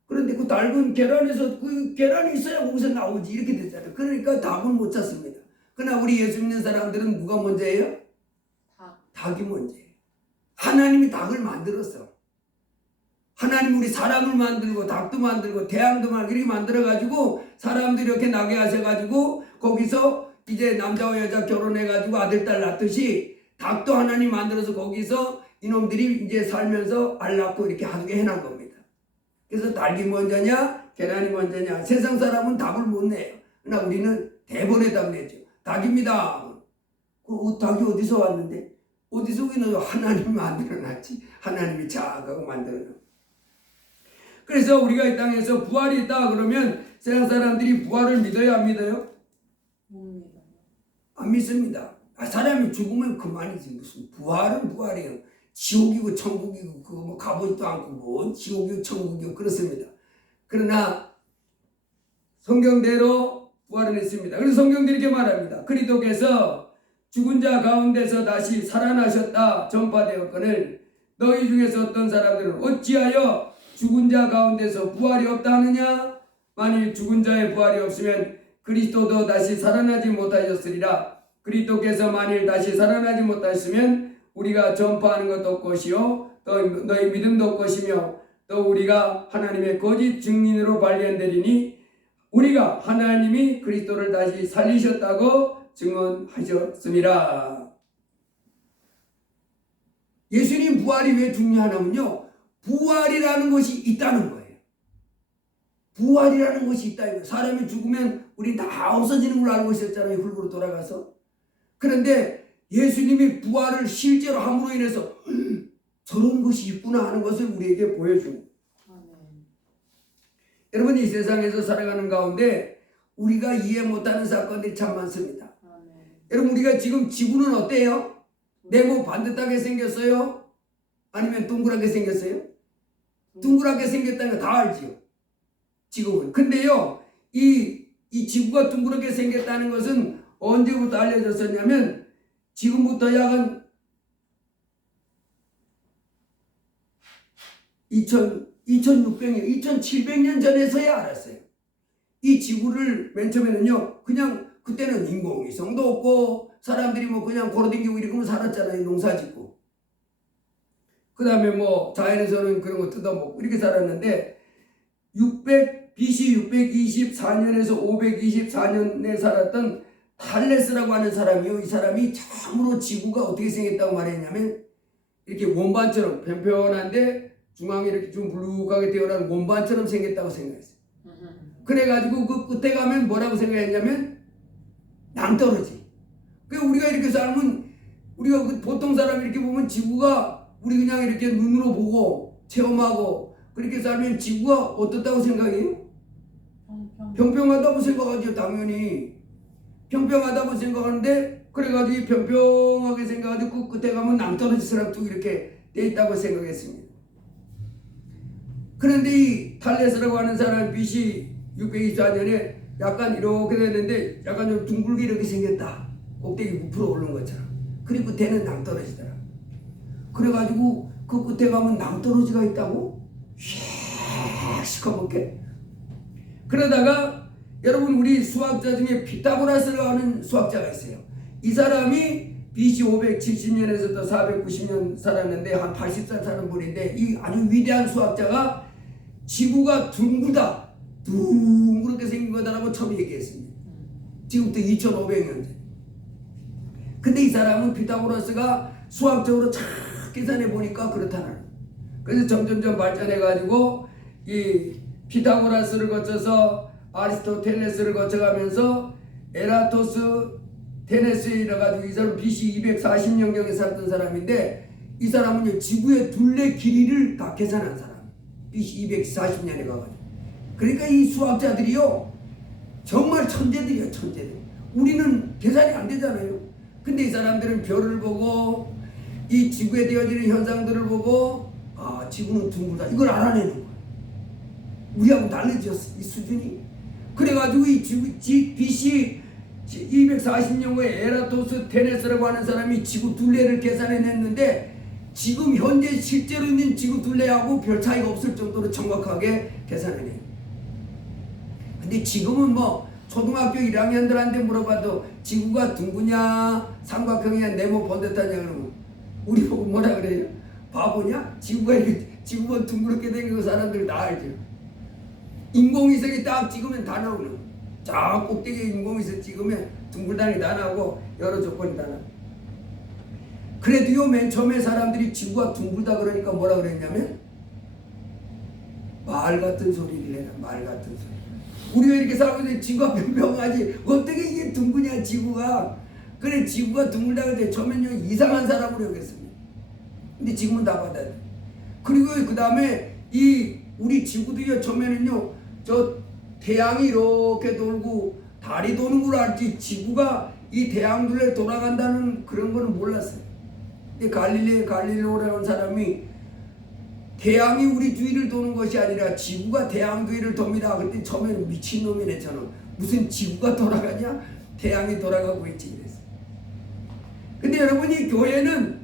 그런데 그 닭은 계란에서 그 계란이 있어야 거기서 나오지 이렇게 되잖아요. 그러니까 답은 못 찾습니다. 그러나 우리 예수 믿는 사람들은 누가 먼저예요? 닭이 먼저예요. 하나님이 닭을 만들었어. 하나님 우리 사람을 만들고 닭도 만들고 태양도 만들고 이렇게 만들어가지고 사람들이 이렇게 나게 하셔가지고 거기서 이제 남자와 여자 결혼해가지고 아들 딸 낳듯이 닭도 하나님 만들어서 거기서 이놈들이 이제 살면서 알 낳고 이렇게 하게 해놓은 겁니다. 그래서 닭이 먼저냐 계란이 먼저냐 세상 사람은 답을 못 내요. 그러나 우리는 대본에 답 내죠. 닭입니다. 그 닭이 어디서 왔는데? 어디서 우리는 하나님이 만들어놨지. 하나님이 자아가고 만들어놨. 그래서 우리가 이 땅에서 부활이 있다 그러면 세상 사람들이 부활을 믿어요 안 믿어요? 안 믿습니다. 사람이 죽으면 그만이지 무슨 부활은 부활이에요. 지옥이고 천국이고 그거 뭐 가보지도 않고 뭐 지옥이고 천국이고 그렇습니다. 그러나 성경대로 부활을 했습니다. 그래서 성경들이 이렇게 말합니다. 그리스도께서 죽은 자 가운데서 다시 살아나셨다 전파되었거늘 너희 중에서 어떤 사람들은 어찌하여 죽은 자 가운데서 부활이 없다 하느냐? 만일 죽은 자의 부활이 없으면 그리스도도 다시 살아나지 못하셨으리라. 그리스도께서 만일 다시 살아나지 못하셨으면 우리가 전파하는 것도 없것이요 또 너희 믿음도 없것이며 또 우리가 하나님의 거짓 증인으로 발견되리니 우리가 하나님이 그리스도를 다시 살리셨다고 증언하셨습니다. 예수님 부활이 왜 중요하냐면요. 부활이라는 것이 있다는 거예요. 부활이라는 것이 있다. 사람이 죽으면 우리 다 없어지는 걸 알고 있었잖아요. 흙으로 돌아가서. 그런데 예수님이 부활을 실제로 함으로 인해서 저런 것이 있구나 하는 것을 우리에게 보여줍니다. 아멘. 여러분, 이 세상에서 살아가는 가운데 우리가 이해 못하는 사건들이 참 많습니다. 아멘. 여러분, 우리가 지금 지구는 어때요? 네모 반듯하게 생겼어요? 아니면 동그랗게 생겼어요? 둥그랗게 생겼다는 거 다 알지요. 지금은. 근데요, 이 지구가 둥그렇게 생겼다는 것은 언제부터 알려졌었냐면 지금부터 약 한 2600년, 2700년 전에서야 알았어요. 이 지구를 맨 처음에는요, 그냥 그때는 인공위성도 없고 사람들이 뭐 그냥 걸어다니고 이러고 살았잖아요. 농사 짓고. 그 다음에 뭐 자연에서는 그런 거 뜯어먹고 이렇게 살았는데 BC 624년에서 524년에 살았던 탈레스라고 하는 사람이요. 이 사람이 참으로 지구가 어떻게 생겼다고 말했냐면 이렇게 원반처럼 편편한데 중앙에 이렇게 좀 불룩하게 태어난 원반처럼 생겼다고 생각했어요. 그래가지고 그 끝에 가면 뭐라고 생각했냐면 낭떠러지. 그러니까 우리가 이렇게 살면 우리가 보통 사람 이렇게 보면 지구가 우리 그냥 이렇게 눈으로 보고 체험하고 그렇게 살면 지구가 어떻다고 생각해요? 평평하다고 생각하죠. 당연히 평평하다고 생각하는데 그래가지고 평평하게 생각하고 그 끝에 가면 낭떠러지처럼 뚝 이렇게 돼 있다고 생각했습니다. 그런데 이 탈레스라고 하는 사람 BC 624년에 약간 이렇게 됐는데 약간 좀 둥글게 이렇게 생겼다. 꼭대기 부풀어 오른 것처럼. 그리고 끝에는 낭떠러지더라. 그래가지고 그 끝에 가면 낭떠러지가 있다고? 시커멓게. 그러다가 여러분 우리 수학자 중에 피타고라스라고 하는 수학자가 있어요. 이 사람이 BC 570년에서부터 490년 살았는데 한 80살 사는 분인데 이 아주 위대한 수학자가 지구가 둥글다. 둥그렇게 생긴 거다라고 처음 얘기했습니다. 지금부터 2500년 전. 근데 이 사람은 피타고라스가 수학적으로 잘 계산해 보니까 그렇다는 거예요. 그래서 점점점 발전해 가지고 이 피타고라스를 거쳐서 아리스토텔레스를 거쳐가면서 에라토스 테네스에 이래가지고 이 사람 BC 240년경에 살던 사람인데 이 사람은 지구의 둘레 길이를 다 계산한 사람. BC 240년에 가가지고. 그러니까 이 수학자들이요 정말 천재들이에요. 천재들. 우리는 계산이 안 되잖아요. 근데 이 사람들은 별을 보고 이 지구에 되어지는 현상들을 보고 아 지구는 둥글다 이걸 알아내는 거예요. 우리하고 달라졌어 이 수준이. 그래가지고 이 BC 240년에 에라토스 테네스라고 하는 사람이 지구 둘레를 계산해냈는데 지금 현재 실제로 있는 지구 둘레하고 별 차이가 없을 정도로 정확하게 계산해내요. 근데 지금은 뭐 초등학교 1학년들한테 물어봐도 지구가 둥그냐 삼각형이냐 네모 번듯하냐 그러면 우리 보고 뭐라 그래요? 바보냐? 지구가 이렇게 지구가 둥그렇게 생기고 사람들 다 알죠. 인공위성이 딱 찍으면 다 나오는. 저 꼭대기에 인공위성 찍으면 둥글다니 다 나오고 여러 조건이 다 나오고. 그래도요 맨 처음에 사람들이 지구가 둥글다 그러니까 뭐라 그랬냐면 말 같은 소리를 해라. 말 같은 소리. 우리가 이렇게 살고 있는데 지구가 평평하지 어떻게 이게 둥그냐 지구가. 그래 지구가 둥글다 그럴 때 처음엔요 이상한 사람으로 여겼습니다. 근데 지금은 다 받아요. 그리고 그 다음에 이 우리 지구도요 처음에는요 저 태양이 이렇게 돌고 달이 도는 걸 알지 지구가 이 태양 둘레 돌아간다는 그런 거는 몰랐어요. 근데 갈릴레오라는 사람이 태양이 우리 주위를 도는 것이 아니라 지구가 태양 주위를 돕니다. 그때 처음에는 미친놈이네 저는. 무슨 지구가 돌아가냐? 태양이 돌아가고 있지 그랬어요. 근데 여러분이 교회는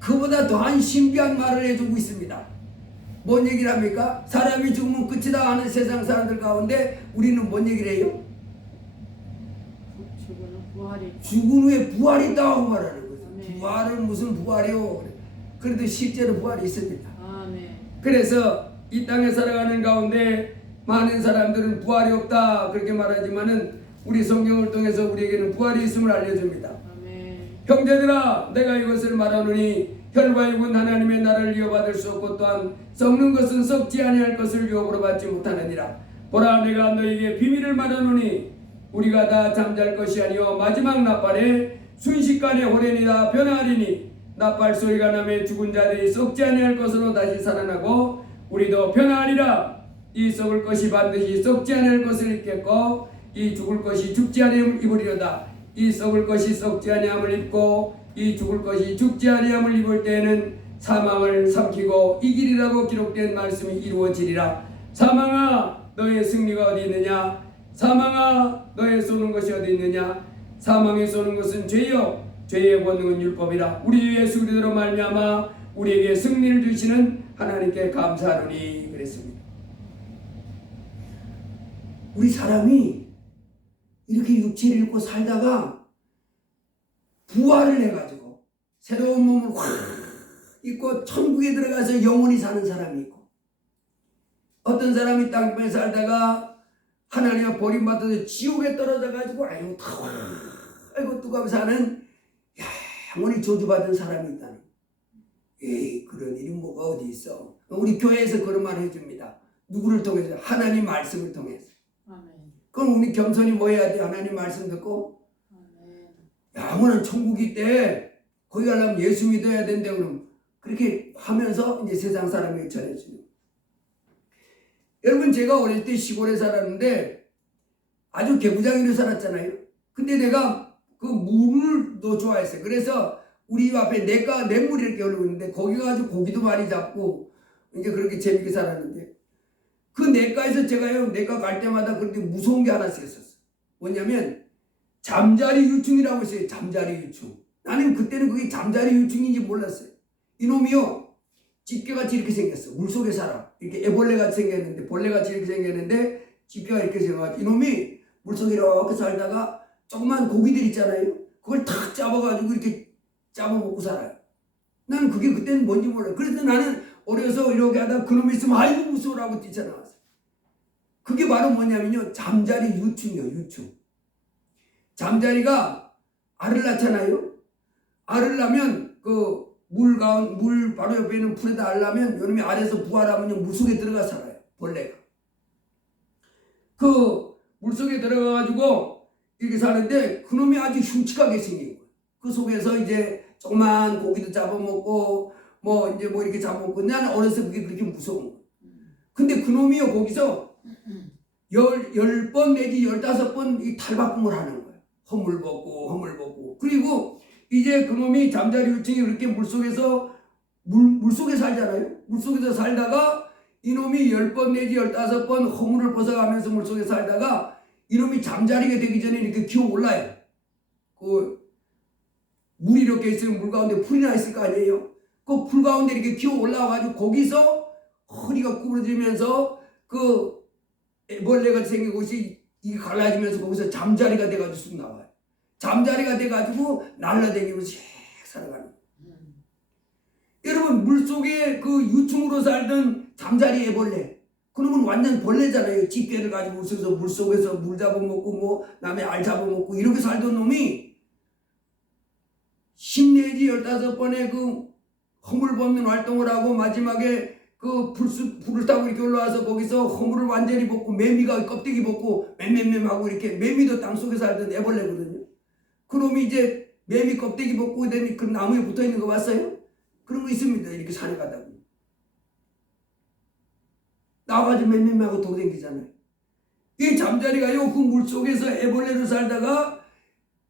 그보다 더한 신비한 말을 해주고 있습니다. 뭔 얘기를 합니까? 사람이 죽으면 끝이다 하는 세상 사람들 가운데 우리는 뭔 얘기를 해요? 죽은 후에 부활이 있다고 말하는 거죠. 부활은 무슨 부활이요? 그래도 실제로 부활이 있습니다. 아멘. 그래서 이 땅에 살아가는 가운데 많은 사람들은 부활이 없다 그렇게 말하지만은 우리 성경을 통해서 우리에게는 부활이 있음을 알려줍니다. 아멘. 형제들아 내가 이것을 말하노니 혈과 육은 하나님의 나라를 이어받을 수 없고 또한 썩는 것은 썩지 아니할 것을 유업으로 받지 못하느니라. 보라 내가 너에게 비밀을 말하노니 우리가 다 잠잘 것이 아니요 마지막 나팔에 순식간에 호련이다 변화하리니 나팔 소리가 나며 죽은 자들이 썩지 아니할 것으로 다시 살아나고 우리도 변화하리라. 이 썩을 것이 반드시 썩지 아니할 것을 입겠고 이 죽을 것이 죽지 아니함을 입으리로다. 이 썩을 것이 썩지 아니함을 입고 이 죽을 것이 죽지 아니함을 입을 때에는 사망을 삼키고 이기리라고 기록된 말씀이 이루어지리라. 사망아 너의 승리가 어디 있느냐? 사망아 너의 쏘는 것이 어디 있느냐? 사망에 쏘는 것은 죄요 죄의 권능은 율법이라. 우리 주 예수 그리스도로 말미암아 우리에게 승리를 주시는 하나님께 감사하노니 그랬습니다. 우리 사람이 이렇게 육체를 입고 살다가 부활을 해가지고 새로운 몸을 확 입고 천국에 들어가서 영원히 사는 사람이 있고, 어떤 사람이 땅에 살다가 하나님의 버림받아서 지옥에 떨어져가지고 아이고 뜨거워 사는 영원히 저주받은 사람이 있다는. 에이 그런 일이 뭐가 어디 있어. 우리 교회에서 그런 말 해줍니다. 누구를 통해서? 하나님 말씀을 통해서. 그럼 우리 겸손히 뭐 해야 돼? 하나님 말씀 듣고 영원한 천국이 때 거기 가려면 예수 믿어야 된다. 그럼 그렇게 하면서 이제 세상 사람에게 전해주는. 여러분 제가 어릴 때 시골에 살았는데 아주 개구장이로 살았잖아요. 근데 내가 그 물을 더 좋아했어요. 그래서 우리 집 앞에 냇물이 이렇게 흐르고 있는데 거기 가서 고기도 많이 잡고 이제 그렇게 재밌게 살았는데, 그 냇가에서 제가요 냇가 갈 때마다 그렇게 무서운 게 하나씩 있었어요. 뭐냐면 잠자리 유충이라고 있어요. 잠자리 유충. 나는 그때는 그게 잠자리 유충인지 몰랐어요. 이놈이요 집게같이 이렇게 생겼어. 물속에 살아. 이렇게 애벌레같이 생겼는데, 벌레같이 이렇게 생겼는데 집게가 이렇게 생겨가지고 이놈이 물속에 이렇게 살다가 조그만 고기들 있잖아요. 그걸 탁 잡아가지고 이렇게 잡아먹고 살아요. 나는 그게 그때는 뭔지 몰라요. 그래서 나는 어려서 이렇게 하다 그놈이 있으면 아이고 무서워라고 뛰쳐나왔어요. 그게 바로 뭐냐면요 잠자리 유충이요. 유충. 잠자리가 알을 낳잖아요. 알을 낳으면 그 물 바로 옆에 있는 풀에다 알 낳으면 요놈이 알에서 부활하면 물속에 들어가 살아요. 벌레가. 그 물속에 들어가가지고 이렇게 사는데 그놈이 아주 흉측하게 생긴 거예요. 그 속에서 이제 조그만 고기도 잡아먹고 뭐 이제 뭐 이렇게 잡아먹고, 나는 어렸을 때 그게 그렇게 무서운 거예요. 근데 그놈이요 거기서 10번 내지 15번 이 탈바꿈을 하는 거예요. 허물 벗고 그리고 이제 그놈이 잠자리 유충이 그렇게 물속에서 물속에 살잖아요. 물속에서 살다가 이놈이 10번 내지 15번 허물을 벗어가면서 물속에 살다가 이놈이 잠자리가 되기 전에 이렇게 기어 올라요. 그 물이 이렇게 있으면 물 가운데 풀이 나 있을 거 아니에요. 그 풀 가운데 이렇게 기어 올라와가지고 거기서 허리가 구부러지면서 그 애벌레가 생긴 곳이 이게 갈라지면서 거기서 잠자리가 돼가지고 쑥 나와요. 잠자리가 돼가지고 날라다니면서 씩 살아가는 거예요. 여러분 물속에 그 유충으로 살던 잠자리 애벌레, 그놈은 완전 벌레잖아요. 집게를 가지고 있어서 물속에서 물 잡아먹고 뭐 남의 알 잡아먹고 이렇게 살던 놈이 10 내지 15번의 그 허물 벗는 활동을 하고 마지막에 그 불을 타고 이렇게 올라와서 거기서 허물을 완전히 벗고 매미가 껍데기 벗고 맴하고 이렇게, 매미도 땅속에 살던 애벌레거든요. 그놈이 이제 매미 껍데기 벗고 그 나무에 붙어있는 거 봤어요? 그런 거 있습니다. 이렇게 산에 가다 보면 나와가지고 맴하고 돌아다니잖아요. 이 잠자리가요 그 물속에서 애벌레로 살다가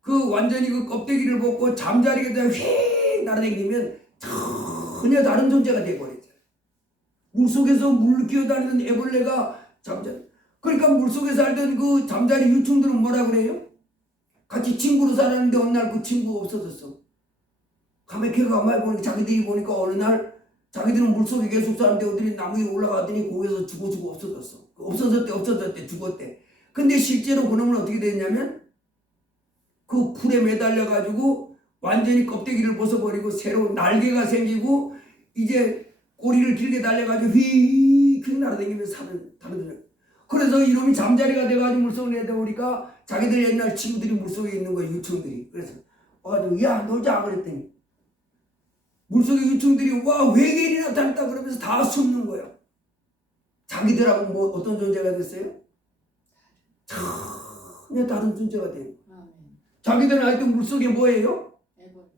그 완전히 그 껍데기를 벗고 잠자리가 다 휙 날아다니면 전혀 다른 존재가 되어버렸잖아요. 물속에서 물 기어다니는 애벌레가 잠자리. 그러니까 물속에 살던 그 잠자리 유충들은 뭐라 그래요? 같이 친구로 살았는데 어느 날 그 친구가 없어졌어. 가만히 가만히 보니까 자기들이 보니까 어느 날 자기들은 물속에 계속 사는데 어디 나무 위에 올라가더니 거기서 죽어 없어졌어. 없어졌대 죽었대. 근데 실제로 그놈은 어떻게 됐냐면 그 풀에 매달려가지고 완전히 껍데기를 벗어버리고 새로운 날개가 생기고 이제 꼬리를 길게 달려가지고 휙휙 날아다니면서 사는 다른. 그래서 이놈이 잠자리가 돼가지고 물속에 내다보니까 자기들 옛날 친구들이 물속에 있는 거예요. 유충들이. 그래서 와가지고 야 놀자 그랬더니 물속에 유충들이 와 외계인이 나타났다 그러면서 다 숨는 거예요. 자기들하고 뭐 어떤 존재가 됐어요? 전혀 다른 존재가 돼요. 자기들은 아직도 물속에 뭐예요?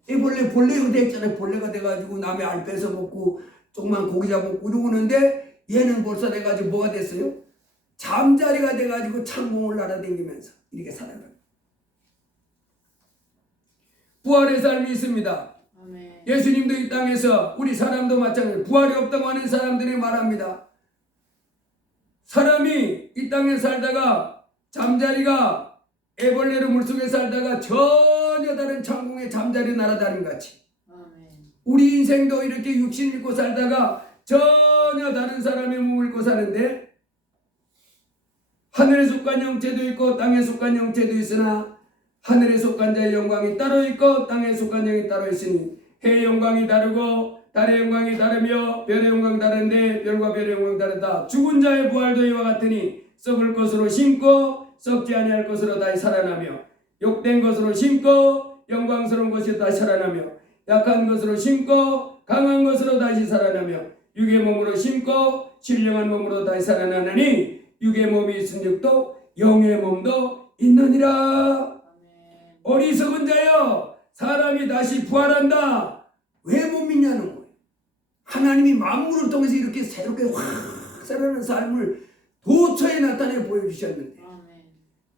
벌레가 됐잖아요. 벌레가 돼가지고 남의 알 뺏어 먹고 조그만 고기 잡고 이러는데 얘는 벌써 돼가지고 뭐가 됐어요? 잠자리가 돼가지고 창공을 날아다니면서 이렇게 살아가요. 부활의 삶이 있습니다. 아멘. 예수님도 이 땅에서 우리 사람도 마찬가지로 부활이 없다고 하는 사람들이 말합니다. 사람이 이 땅에 살다가 잠자리가 애벌레로 물속에 살다가 전혀 다른 창공에 잠자리 날아다니는 같이 아멘. 우리 인생도 이렇게 육신을 입고 살다가 전혀 다른 사람의 몸을 입고 사는데 하늘에 속한 형체도 있고 땅에 속한 형체도 있으나 하늘에 속한 자의 영광이 따로 있고 땅에 속한 영이 따로 있으니 해의 영광이 다르고 달의 영광이 다르며 별의 영광이 다른데 별과 별의 영광이 다르다. 죽은 자의 부활도 이와 같으니 썩을 것으로 심고 썩지 아니할 것으로 다시 살아나며 욕된 것으로 심고 영광스러운 것이 다시 살아나며 약한 것으로 심고 강한 것으로 다시 살아나며 육의 몸으로 심고 신령한 몸으로 다시 살아나느니 육의 몸이 있은즉도 영의 몸도 있느니라. 아멘. 어리석은 자여 사람이 다시 부활한다. 왜 못 믿냐는 거예요. 하나님이 만물을 통해서 이렇게 새롭게 확 살아나는 삶을 도처에 나타내 보여주셨는데 아멘.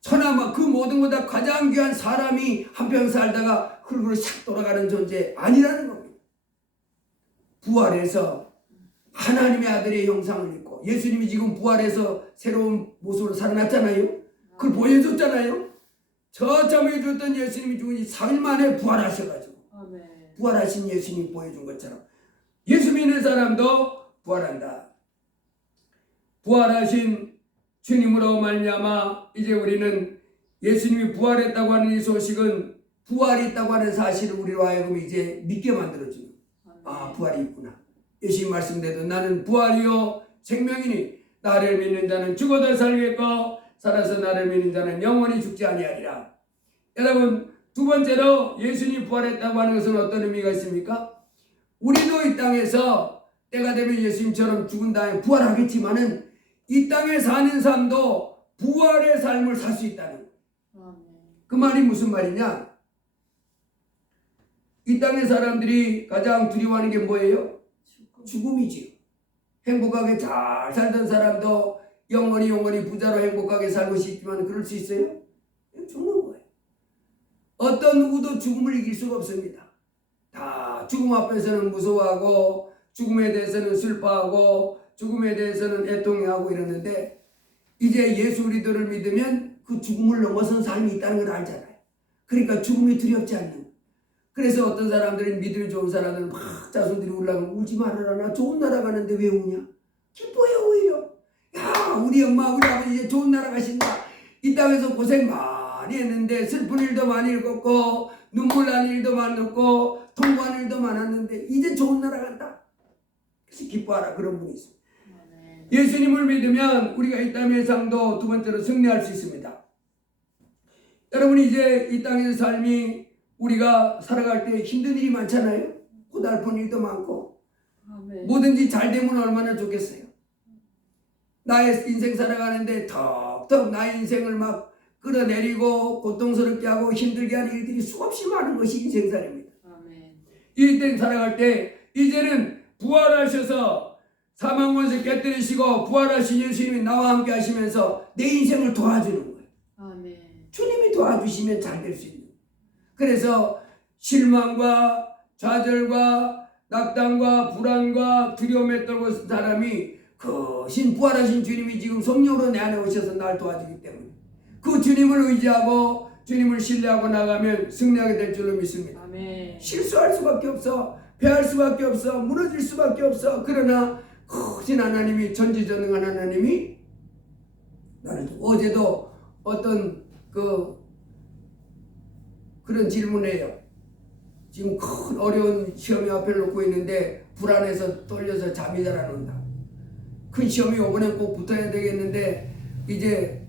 천하마 그 모든 것보다 가장 귀한 사람이 한평 살다가 흙으로 싹 돌아가는 존재 아니라는 겁니다. 부활해서 하나님의 아들의 형상을 입고 예수님이 지금 부활해서 새로운 모습으로 살아났잖아요. 그걸 보여줬잖아요. 저참에 줬던 예수님이 죽은 지 3일 만에 부활하셔가지고 아멘. 부활하신 예수님이 보여준 것처럼 예수 믿는 사람도 부활한다. 부활하신 주님으로 말미암아 이제 우리는 예수님이 부활했다고 하는 이 소식은 부활이 있다고 하는 사실을 우리로 하여금 이제 믿게 만들어주는 아 부활이 있구나. 예수님 말씀대로 나는 부활이요 생명이니 나를 믿는 자는 죽어도 살겠고 살아서 나를 믿는 자는 영원히 죽지 아니하리라. 여러분 두 번째로 예수님이 부활했다고 하는 것은 어떤 의미가 있습니까? 우리도 이 땅에서 때가 되면 예수님처럼 죽은 다음에 부활하겠지만은 이 땅에 사는 삶도 부활의 삶을 살 수 있다는 거예요. 그 말이 무슨 말이냐? 이 땅의 사람들이 가장 두려워하는 게 뭐예요? 죽음이지요. 행복하게 잘 살던 사람도 영원히 부자로 행복하게 살고 싶지만 그럴 수 있어요? 죽는 거예요. 어떤 누구도 죽음을 이길 수가 없습니다. 다 죽음 앞에서는 무서워하고 죽음에 대해서는 슬퍼하고 죽음에 대해서는 애통해하고 이러는데 이제 예수 그리스도를 믿으면 그 죽음을 넘어선 삶이 있다는 걸 알잖아요. 그러니까 죽음이 두렵지 않는. 그래서 어떤 사람들은 믿음이 좋은 사람들은 막 자손들이 울라면 울지 말아라. 나 좋은 나라 가는데 왜 우냐? 기뻐요 오히려. 야 우리 엄마 우리 아버지 이제 좋은 나라 가신다. 이 땅에서 고생 많이 했는데 슬픈 일도 많이 겪었고 눈물 난 일도 많았고 통보한 일도 많았는데 이제 좋은 나라 간다. 그래서 기뻐하라. 그런 분이 있습니다. 예수님을 믿으면 우리가 이 땅의 삶도 두 번째로 승리할 수 있습니다. 여러분 이제 이 땅의 삶이 우리가 살아갈 때 힘든 일이 많잖아요. 고달픈 일도 많고 아멘. 뭐든지 잘 되면 얼마나 좋겠어요. 나의 인생 살아가는데 턱턱 나의 인생을 막 끌어내리고 고통스럽게 하고 힘들게 하는 일들이 수없이 많은 것이 인생살입니다. 아멘. 이 인생 살아갈 때 이제는 부활하셔서 사망권세 깨뜨리시고 부활하신 예수님이 나와 함께 하시면서 내 인생을 도와주는 거예요. 아멘. 주님이 도와주시면 잘 될 수 있는 거예요. 그래서 실망과 좌절과 낙담과 불안과 두려움에 떨고 있는 사람이 그 부활하신 주님이 지금 성령으로 내 안에 오셔서 날 도와주기 때문에 그 주님을 의지하고 주님을 신뢰하고 나가면 승리하게 될 줄로 믿습니다. 아멘. 실수할 수밖에 없어. 패할 수밖에 없어. 무너질 수밖에 없어. 그러나 크신 하나님이 전지전능한 하나님이 나를 어제도 어떤 그런 질문이에요. 지금 큰 어려운 시험이 앞에 놓고 있는데 불안해서 떨려서 잠이 잘 안 온다. 큰 시험이 이번에 꼭 붙어야 되겠는데 이제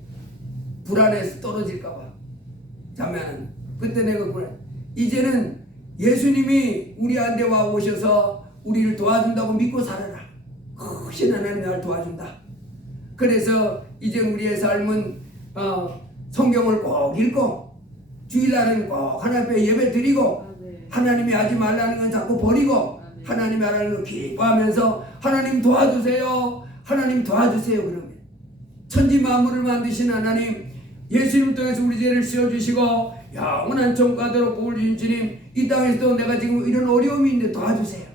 불안해서 떨어질까봐 잠이 안 온다. 그때 내가 불안. 이제는 예수님이 우리한테 와 오셔서 우리를 도와준다고 믿고 살아라. 크신 하나님 나를 도와준다. 그래서 이제 우리의 삶은 성경을 꼭 읽고 주일날은 꼭 하나님 앞에 예배 드리고 하나님이 하지 말라는 건 자꾸 버리고 하나님이 하라는 거 기뻐하면서 하나님 도와주세요. 하나님 도와주세요. 그러면 천지 만물을 만드신 하나님 예수님 통해서 우리 죄를 씌워주시고 영원한 천국가도록 복을 주신 주님 이 땅에서도 내가 지금 이런 어려움이 있는데 도와주세요.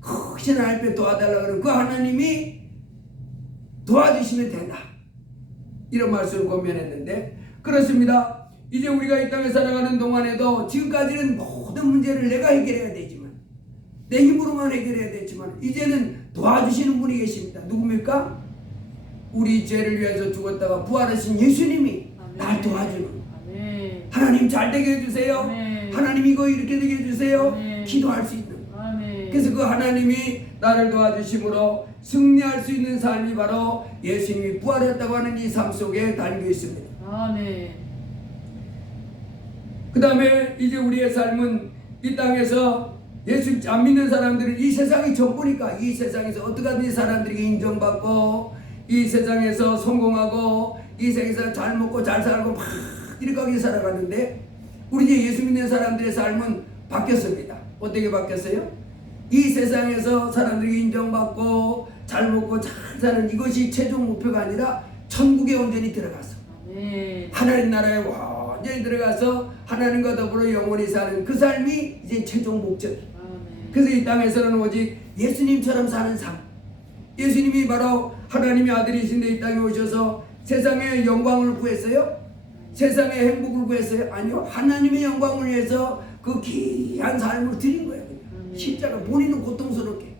크신 하나님께 도와달라 그러면 그 하나님이 도와주시면 된다. 이런 말씀을 권면했는데 그렇습니다. 이제 우리가 이 땅에 살아가는 동안에도 지금까지는 모든 문제를 내가 해결해야 되지만 내 힘으로만 해결해야 되지만 이제는 도와주시는 분이 계십니다. 누굽니까? 우리 죄를 위해서 죽었다가 부활하신 예수님이 날 도와주는 하나님 잘 되게 해주세요. 하나님 이거 이렇게 되게 해주세요. 기도할 수 있는 그래서 그 하나님이 나를 도와주심으로 승리할 수 있는 삶이 바로 예수님이 부활했다고 하는 이 삶 속에 담겨 있습니다. 그 다음에 이제 우리의 삶은 이 땅에서 예수 안 믿는 사람들은 이 세상이 전부니까 이 세상에서 어떻게든 사람들에게 인정받고 이 세상에서 성공하고 이 세상에서 잘 먹고 잘 살고 막 이렇게 살아가는데 우리 이제 예수 믿는 사람들의 삶은 바뀌었습니다. 어떻게 바뀌었어요? 이 세상에서 사람들에게 인정받고 잘 먹고 잘 사는 이것이 최종 목표가 아니라 천국에 온전히 들어가서 하나님 나라에 완전히 들어가서 하나님과 더불어 영원히 사는 그 삶이 이제 최종 목적이에요. 그래서 이 땅에서는 오직 예수님처럼 사는 삶 예수님이 바로 하나님의 아들이신데 이 땅에 오셔서 세상의 영광을 구했어요? 세상의 행복을 구했어요? 아니요. 하나님의 영광을 위해서 그 귀한 삶을 드린 거예요. 십자가 본인은 고통스럽게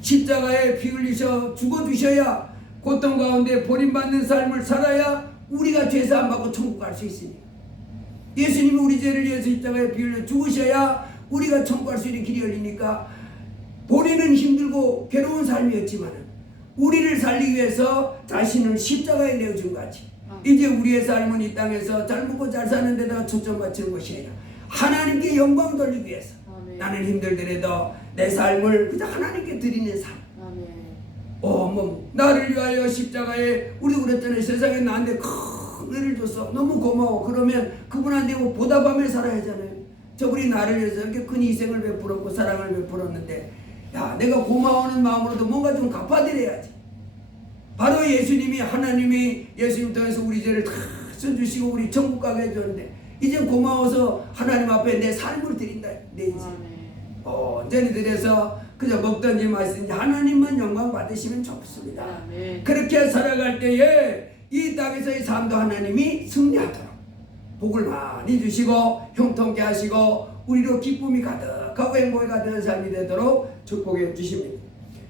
십자가에 피 흘리셔 죽어주셔야 고통 가운데 버림받는 삶을 살아야 우리가 죄사함 받고 천국 갈 수 있으니 예수님이 우리 죄를 위해서 십자가에 피 흘려 죽으셔야 우리가 천국 갈 수 있는 길이 열리니까 본인은 힘들고 괴로운 삶이었지만 우리를 살리기 위해서 자신을 십자가에 내어준 같이 이제 우리의 삶은 이 땅에서 잘 먹고 잘 사는 데다가 초점 맞추는 것이 아니라 하나님께 영광 돌리기 위해서 나는 힘들더라도 내 삶을 그저 하나님께 드리는 삶. 나를 위하여 십자가에 우리도 그랬잖아요. 세상에 나한테 큰 은혜를 줬어. 너무 고마워. 그러면 그분한테 보답하며 살아야 하잖아요. 저분이 나를 위해서 이렇게 큰 희생을 베풀었고 사랑을 베풀었는데 야 내가 고마워하는 마음으로도 뭔가 좀 갚아드려야지. 바로 예수님이 하나님이 예수님 통해서 우리 죄를 다 써주시고 우리 천국 가게 해줬는데 이제 고마워서 하나님 앞에 내 삶을 드린다. 내 인생 온전히 드려서 그저 먹든지 마시든지 하나님만 영광 받으시면 좋습니다. 그렇게 살아갈 때에 이 땅에서의 삶도 하나님이 승리하도록 복을 많이 주시고 형통케 하시고 우리로 기쁨이 가득하고 행복이 가득한 삶이 되도록 축복해 주십니다.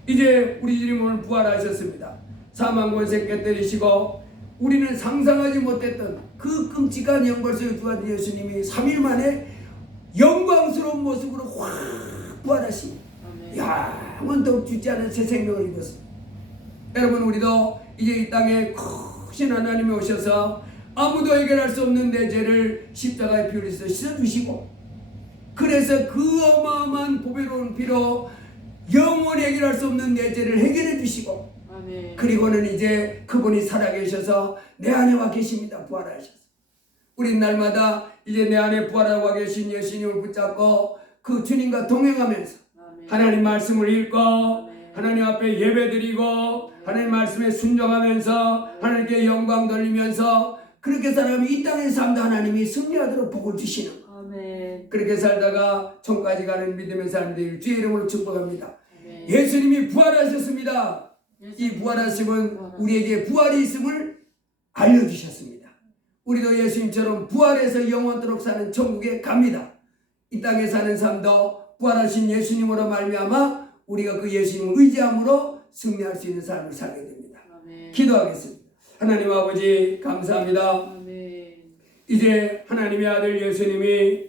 이제 우리 주님 오늘 부활하셨습니다. 사망 권세 깨뜨리시고 우리는 상상하지 못했던 그 끔찍한 영벌 속에 부활한 예수님이 3일 만에 영광스러운 모습으로 확 부활하시니 영원토록 죽지 않은 새 생명을 입었습니다. 여러분 우리도 이제 이 땅에 크신 하나님이 오셔서 아무도 해결할 수 없는 내 죄를 십자가에 피 흘려서 씻어주시고 그래서 그 어마어마한 보배로운 피로 영원히 해결할 수 없는 내 죄를 해결해 주시고 그리고는 이제 그분이 살아계셔서 내 안에 와 계십니다. 부활하셔서 우리 날마다 이제 내 안에 부활하고 와 계신 예수님을 붙잡고 그 주님과 동행하면서 하나님 말씀을 읽고 하나님 앞에 예배드리고 하나님 말씀에 순종하면서 하나님께 영광 돌리면서 그렇게 살아가면 이 땅의 삶도 하나님이 승리하도록 복을 주시는 그렇게 살다가 천국까지 가는 믿음의 사람들 주의 이름으로 축복합니다. 예수님이 부활하셨습니다. 이 부활하심은 우리에게 부활이 있음을 알려주셨습니다. 우리도 예수님처럼 부활해서 영원토록 사는 천국에 갑니다. 이 땅에 사는 삶도 부활하신 예수님으로 말미암아 우리가 그 예수님을 의지함으로 승리할 수 있는 삶을 살게 됩니다. 기도하겠습니다. 하나님 아버지 감사합니다. 이제 하나님의 아들 예수님이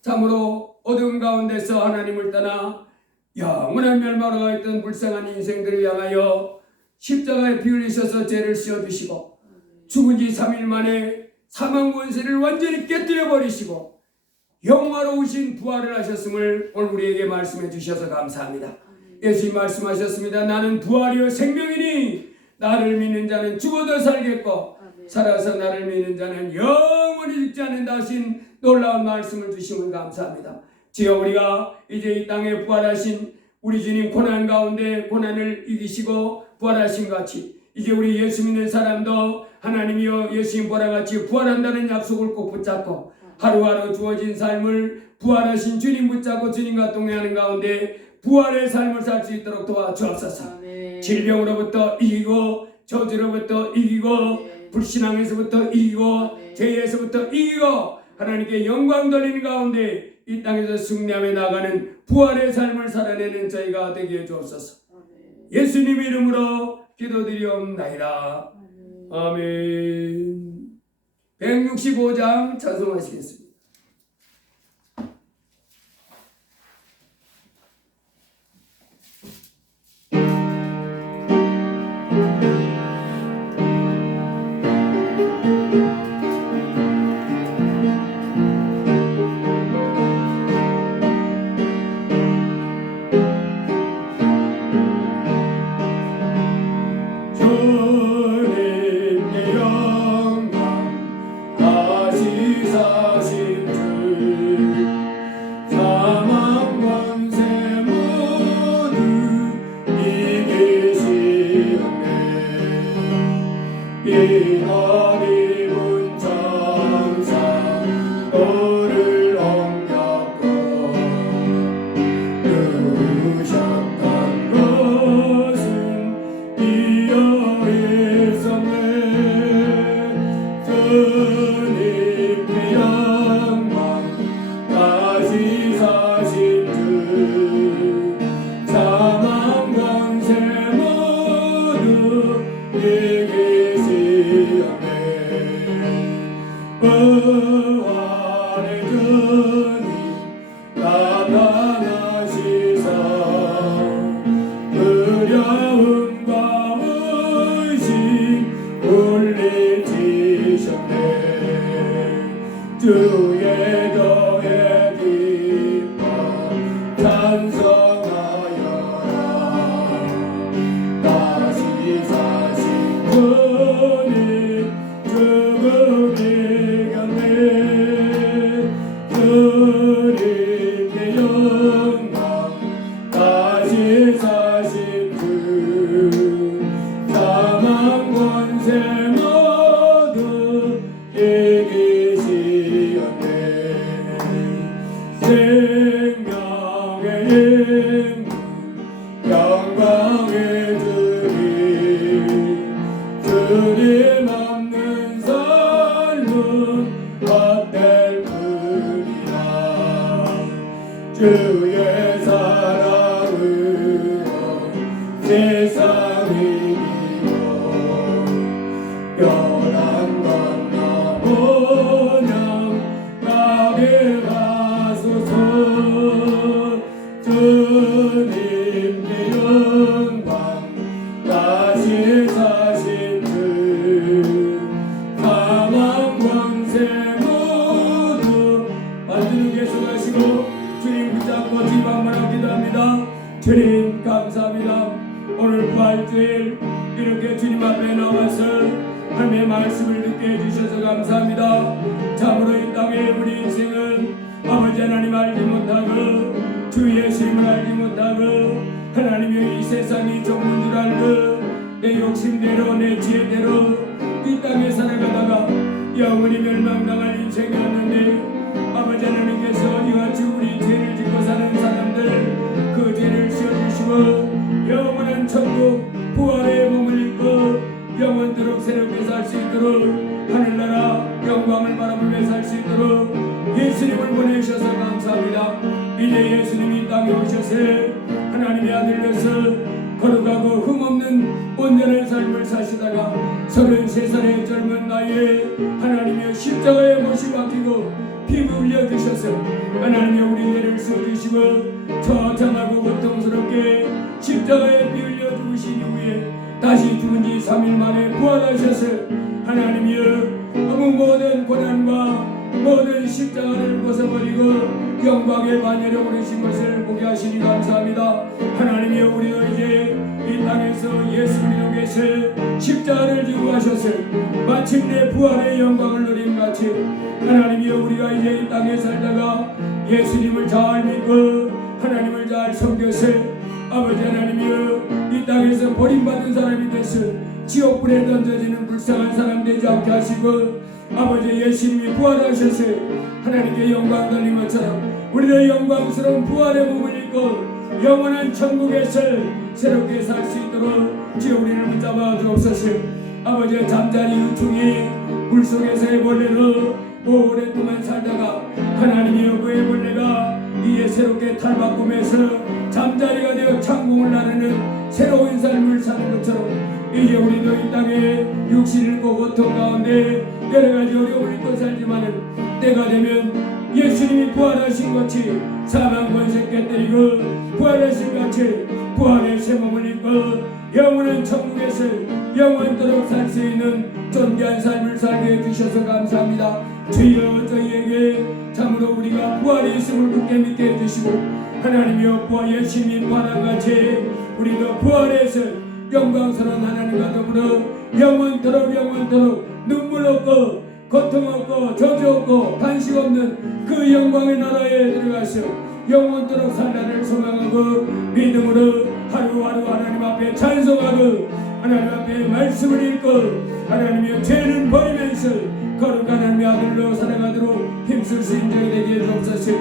참으로 어두운 가운데서 하나님을 떠나 영원한 멸망으로 가 있던 불쌍한 인생들을 향하여 십자가에 피 흘리셔서 죄를 씌워주시고 죽은 지 3일 만에 사망 권세를 완전히 깨뜨려 버리시고 영화로우신 부활을 하셨음을 오늘 우리에게 말씀해 주셔서 감사합니다. 예수님 말씀하셨습니다. 나는 부활이요 생명이니 나를 믿는 자는 죽어도 살겠고 살아서 나를 믿는 자는 영원히 죽지 않는다 하신 놀라운 말씀을 주심을 감사합니다. 주여 우리가 이제 이 땅에 부활하신 우리 주님 고난 가운데 고난을 이기시고 부활하신 같이 이제 우리 예수 믿는 사람도 하나님이여 예수님 보라 같이 부활한다는 약속을 꼭 붙잡고 하루하루 주어진 삶을 부활하신 주님 붙잡고 주님과 동행하는 가운데 부활의 삶을 살 수 있도록 도와주옵소서. 질병으로부터 이기고 저주로부터 이기고 불신앙에서부터 이기고 죄에서부터 이기고 하나님께 영광 돌리는 가운데 이 땅에서 승리하며 나가는 부활의 삶을 살아내는 저희가 되게 해주옵소서. 예수님 이름으로 기도드리옵나이다. 아멘. 165장 찬송하시겠습니다. 주님 감사합니다. 오늘 부활주일 이렇게 주님 앞에 나와서 하나님의 말씀을 듣게 해주셔서 감사합니다. 참으로 이 땅에 우리 인생은 아버지 하나님 알지 못하고 주 예수님을 알지 못하고 하나님의 이 세상이 좋은 줄 알고 내 욕심대로 내 지혜대로 이 땅에 살아가다가 영원히 멸망당할 인생이었는데 아버지 하나님께서 이같이 우리 죄를 짓고 사는 사람들 그 죄를 씌워주시고 영원한 천국 부활의 몸을 입고 영원토록 새롭게 살 수 있도록 하늘나라 영광을 바라보며 살 수 있도록 예수님을 보내주셔서 감사합니다. 이제 예수님이 이 땅에 오셔서 하나님의 아들로서 거룩하고 흠없는 온전한 삶을 사시다가 33살의 젊은 나이에 하나님의 십자가에 못이 박히고 피부 흘려 주셔서 하나님의 우리 죄를 씌워주시고 처참하고 고통스럽게 십자가에 피 흘려 죽으신 이후에 다시 죽은 지 3일 만에 부활하셔서 하나님이여 아무 모든 고난과 모든 십자가를 벗어버리고 영광의 반열에 오르신 것을 보게 하시니 감사합니다. 하나님이여 우리도 이제 이 땅에서 예수 그리스도께서 십자가를 지고 가셔서 마침내 부활의 영광을 누린 같이 하나님이여 우리가 이제 이 땅에 살다가 예수님을 잘 믿고 하나님을 잘 섬겨서 아버지 하나님이여 이 땅에서 버림받은 사람이 되서 지옥불에 던져지는 불쌍한 사람 되지 않게 하시고 아버지 예수님이 부활하셔서 하나님께 영광 돌린 것처럼 우리의 영광스러운 부활의 몸을 입고 영원한 천국에서 새롭게 살 수 있도록 주여 우리를 붙잡아 주옵소서. 아버지의 잠자리 유충이 물속에서의 벌레로 오랫동안 살다가 하나님이여 그 애벌레가 이에 새롭게 탈바꿈해서 잠자리가 되어 창공을 나르는 새로운 삶을 사는 것처럼 이제 우리도 이 땅에 육신을 입고 고통 가운데 여러가지 어려움을 입고 살지만은 때가 되면 예수님이 부활하신 같이 사망 권세 깨뜨리고 부활하신 같이 부활의 새 몸을 입고 영원한 천국에서 영원토록 살 수 있는 존귀한 삶을 살게 해주셔서 감사합니다. 주여 저희에게 참으로 우리가 부활이 있음을 굳게 믿게 해주시고 하나님이여 부활 예수님이 부활한 같이 우리도 부활해서 영광스러운 하나님과 더불어 영원토록 눈물 없고 고통 없고 저주 없고 간식 없는 그 영광의 나라에 들어가서 영원토록 살라를 소망하고 믿음으로 하루하루 하나님 앞에 찬송하고 하나님 앞에 말씀을 읽고 하나님의 죄는 버리면서 거룩한 하나님의 아들로 살아가도록 힘쓸 수 있는 자가 되게 해주옵소서.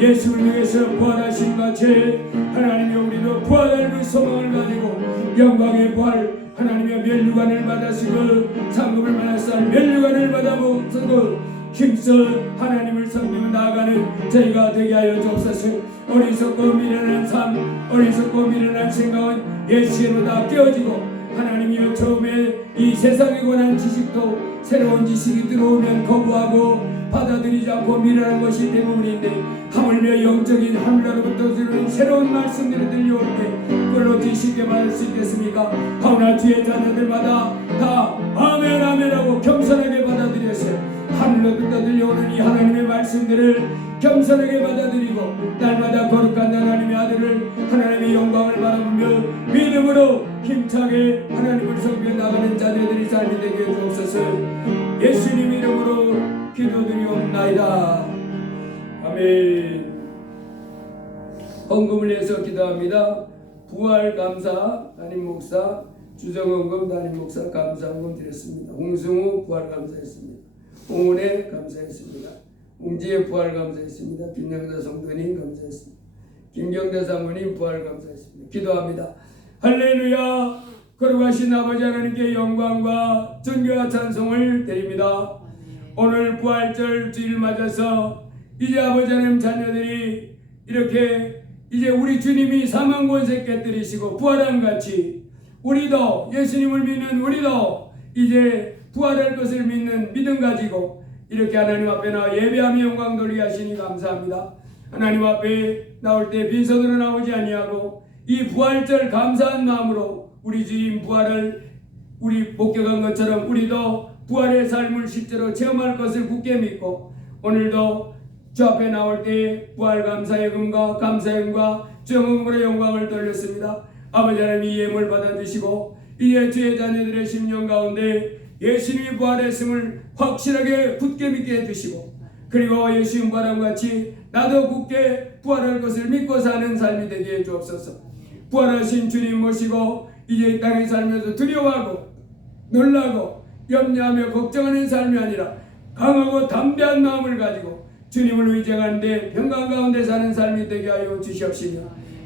예수를 위해서 부활하신 같이 하나님의 우리도 부활할 소망을 가지고 영광의 부활 하나님의 면류관을 받으시고 상급을 받았을 면류관을 받아보고 힘써 하나님을 섬기며 나아가는 저희가 되게 하여 주옵소서. 어리석고 미련한 삶 어리석고 미련한 생각은 예수로 다 깨어지고 하나님이여 처음에 이 세상에 관한 지식도 새로운 지식이 들어오면 거부하고 받아들이지 않고 미련한 것이 대부분인데 하물며 영적인 하늘로부터 들어오는 새로운 말씀들이 들려올 때 그걸 어찌 쉽게 받을 수 있겠습니까? 하오나 뒤에 자녀들마다 다 아멘 아멘하고 겸손하게 받아들여서 하늘로부터 들려오는 이 하나님의 말씀들을 겸손하게 받아들이고 날마다 거룩한 하나님의 아들을 하나님의 영광을 바라보며 믿음으로 힘차게 하나님을 섬겨 나가는 자녀들이 삶이 되게 해주옵소서. 예수님 이름으로 기도드리옵나이다. 아멘. 헌금을 해서 기도합니다. 부활 감사 담임 목사, 주정헌금 담임 목사 감사 헌금 드렸습니다. 홍승우 부활 감사했습니다. 홍은혜 감사했습니다. 웅지의 부활 감사했습니다. 김영자 성도님 감사했습니다. 김경대 사모님 부활 감사했습니다. 기도합니다. 할렐루야. 거룩하신 아버지 하나님께 영광과 존귀와 찬송을 드립니다. 오늘 부활절 주일 맞아서 이제 아버지 하나님 자녀들이 이렇게 이제 우리 주님이 사망 권세 깨뜨리시고 부활한 같이 우리도 예수님을 믿는 우리도 이제 부활할 것을 믿는 믿음 가지고 이렇게 하나님 앞에 나와 예배하며 영광 돌리게 하시니 감사합니다. 하나님 앞에 나올 때 빈손으로 나오지 아니하고 이 부활절 감사한 마음으로 우리 주님 부활을 우리 목격한 것처럼 우리도 부활의 삶을 실제로 체험할 것을 굳게 믿고 오늘도 주 앞에 나올 때 부활 감사의 금과 감사의 금과 정금으로 영광을 돌렸습니다. 아버지 하나님 이 예물 받아주시고 이제 주의 자녀들의 심령 가운데 예수님이 부활했음을 확실하게 굳게 믿게 해주시고 그리고 예수님 부활한 같이 나도 굳게 부활할 것을 믿고 사는 삶이 되게 해주옵소서. 부활하신 주님 모시고 이제 이 땅에 살면서 두려워하고 놀라고 염려하며 걱정하는 삶이 아니라 강하고 담대한 마음을 가지고 주님을 의지하는데 평강 가운데 사는 삶이 되게 하여 주시옵시며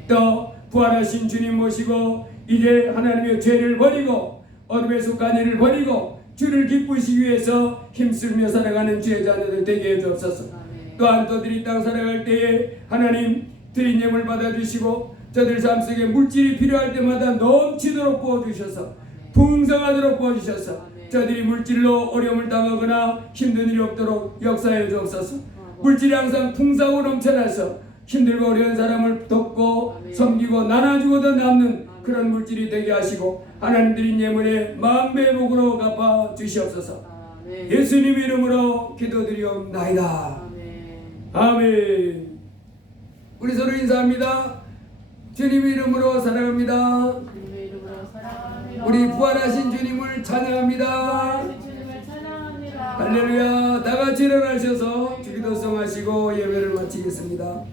또 부활하신 주님 모시고 이제 하나님의 죄를 버리고 어둠에 속한 일을 버리고 주를 기쁘시기 위해서 힘쓰며 살아가는 주의 자녀들 되게 해주옵소서. 또한 또들이 땅 살아갈 때에 하나님 드린 예물 받아주시고 저들 삶 속에 물질이 필요할 때마다 넘치도록 부어주셔서 풍성하도록 부어주셔서 저들이 물질로 어려움을 당하거나 힘든 일이 없도록 역사해 주옵소서. 물질이 항상 풍성으로 넘쳐나서 힘들고 어려운 사람을 돕고 섬기고 나눠주고 더 남는 그런 물질이 되게 하시고 하나님 드린 예물에 만배 복으로 갚아 주시옵소서. 예수님 이름으로 기도드리옵나이다. 아멘. 우리 서로 인사합니다. 주님 이름으로 사랑합니다. 우리 부활하신 주님을 찬양합니다. 할렐루야. 다 같이 일어나셔서 주기도송 하시고 예배를 마치겠습니다. 드리시겠습니다.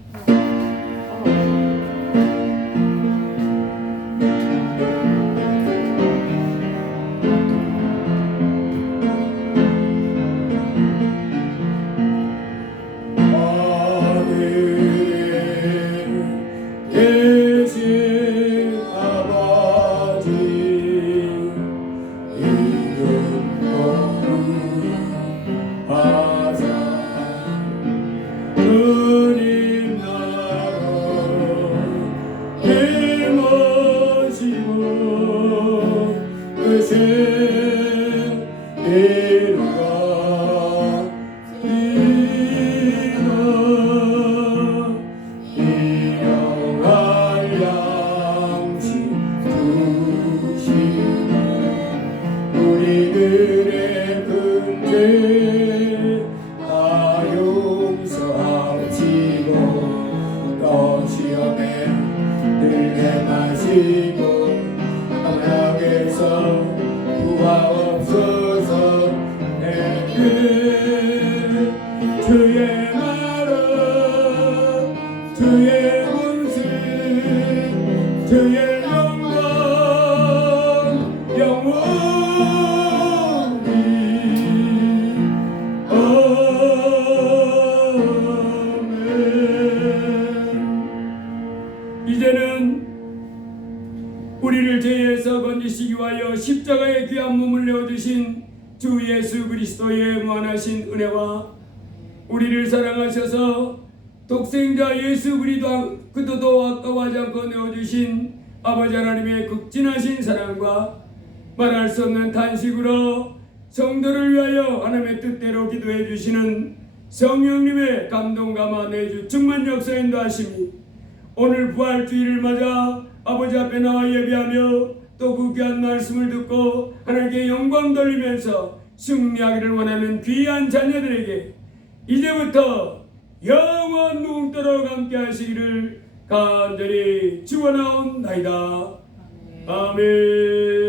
우리들의 근죄 다 용서하시고 또 시험에 들게 마시고 하나님께서 구하옵소서. 내게 주의 나라 주의 권세 주의 영광 영원히 이제는 우리를 죄에서 건지시기 위하여 십자가의 귀한 몸을 내어주신 주 예수 그리스도의 무한하신 은혜와 우리를 사랑하셔서 독생자 예수 그리스도도 아까워하지 않고 내어주신 아버지 하나님의 극진하신 사랑과 말할 수 없는 탄식으로 성도를 위하여 하나님의 뜻대로 기도해 주시는 성령님의 감동감화 내주 충만 역사 인도하심이 오늘 부활주의를 맞아 아버지 앞에 나와 예배하며 또 그 귀한 말씀을 듣고 하나님께 영광 돌리면서 승리하기를 원하는 귀한 자녀들에게 이제부터 영원 무궁토록 함께 하시기를 간절히 축원하옵나이다. 아멘.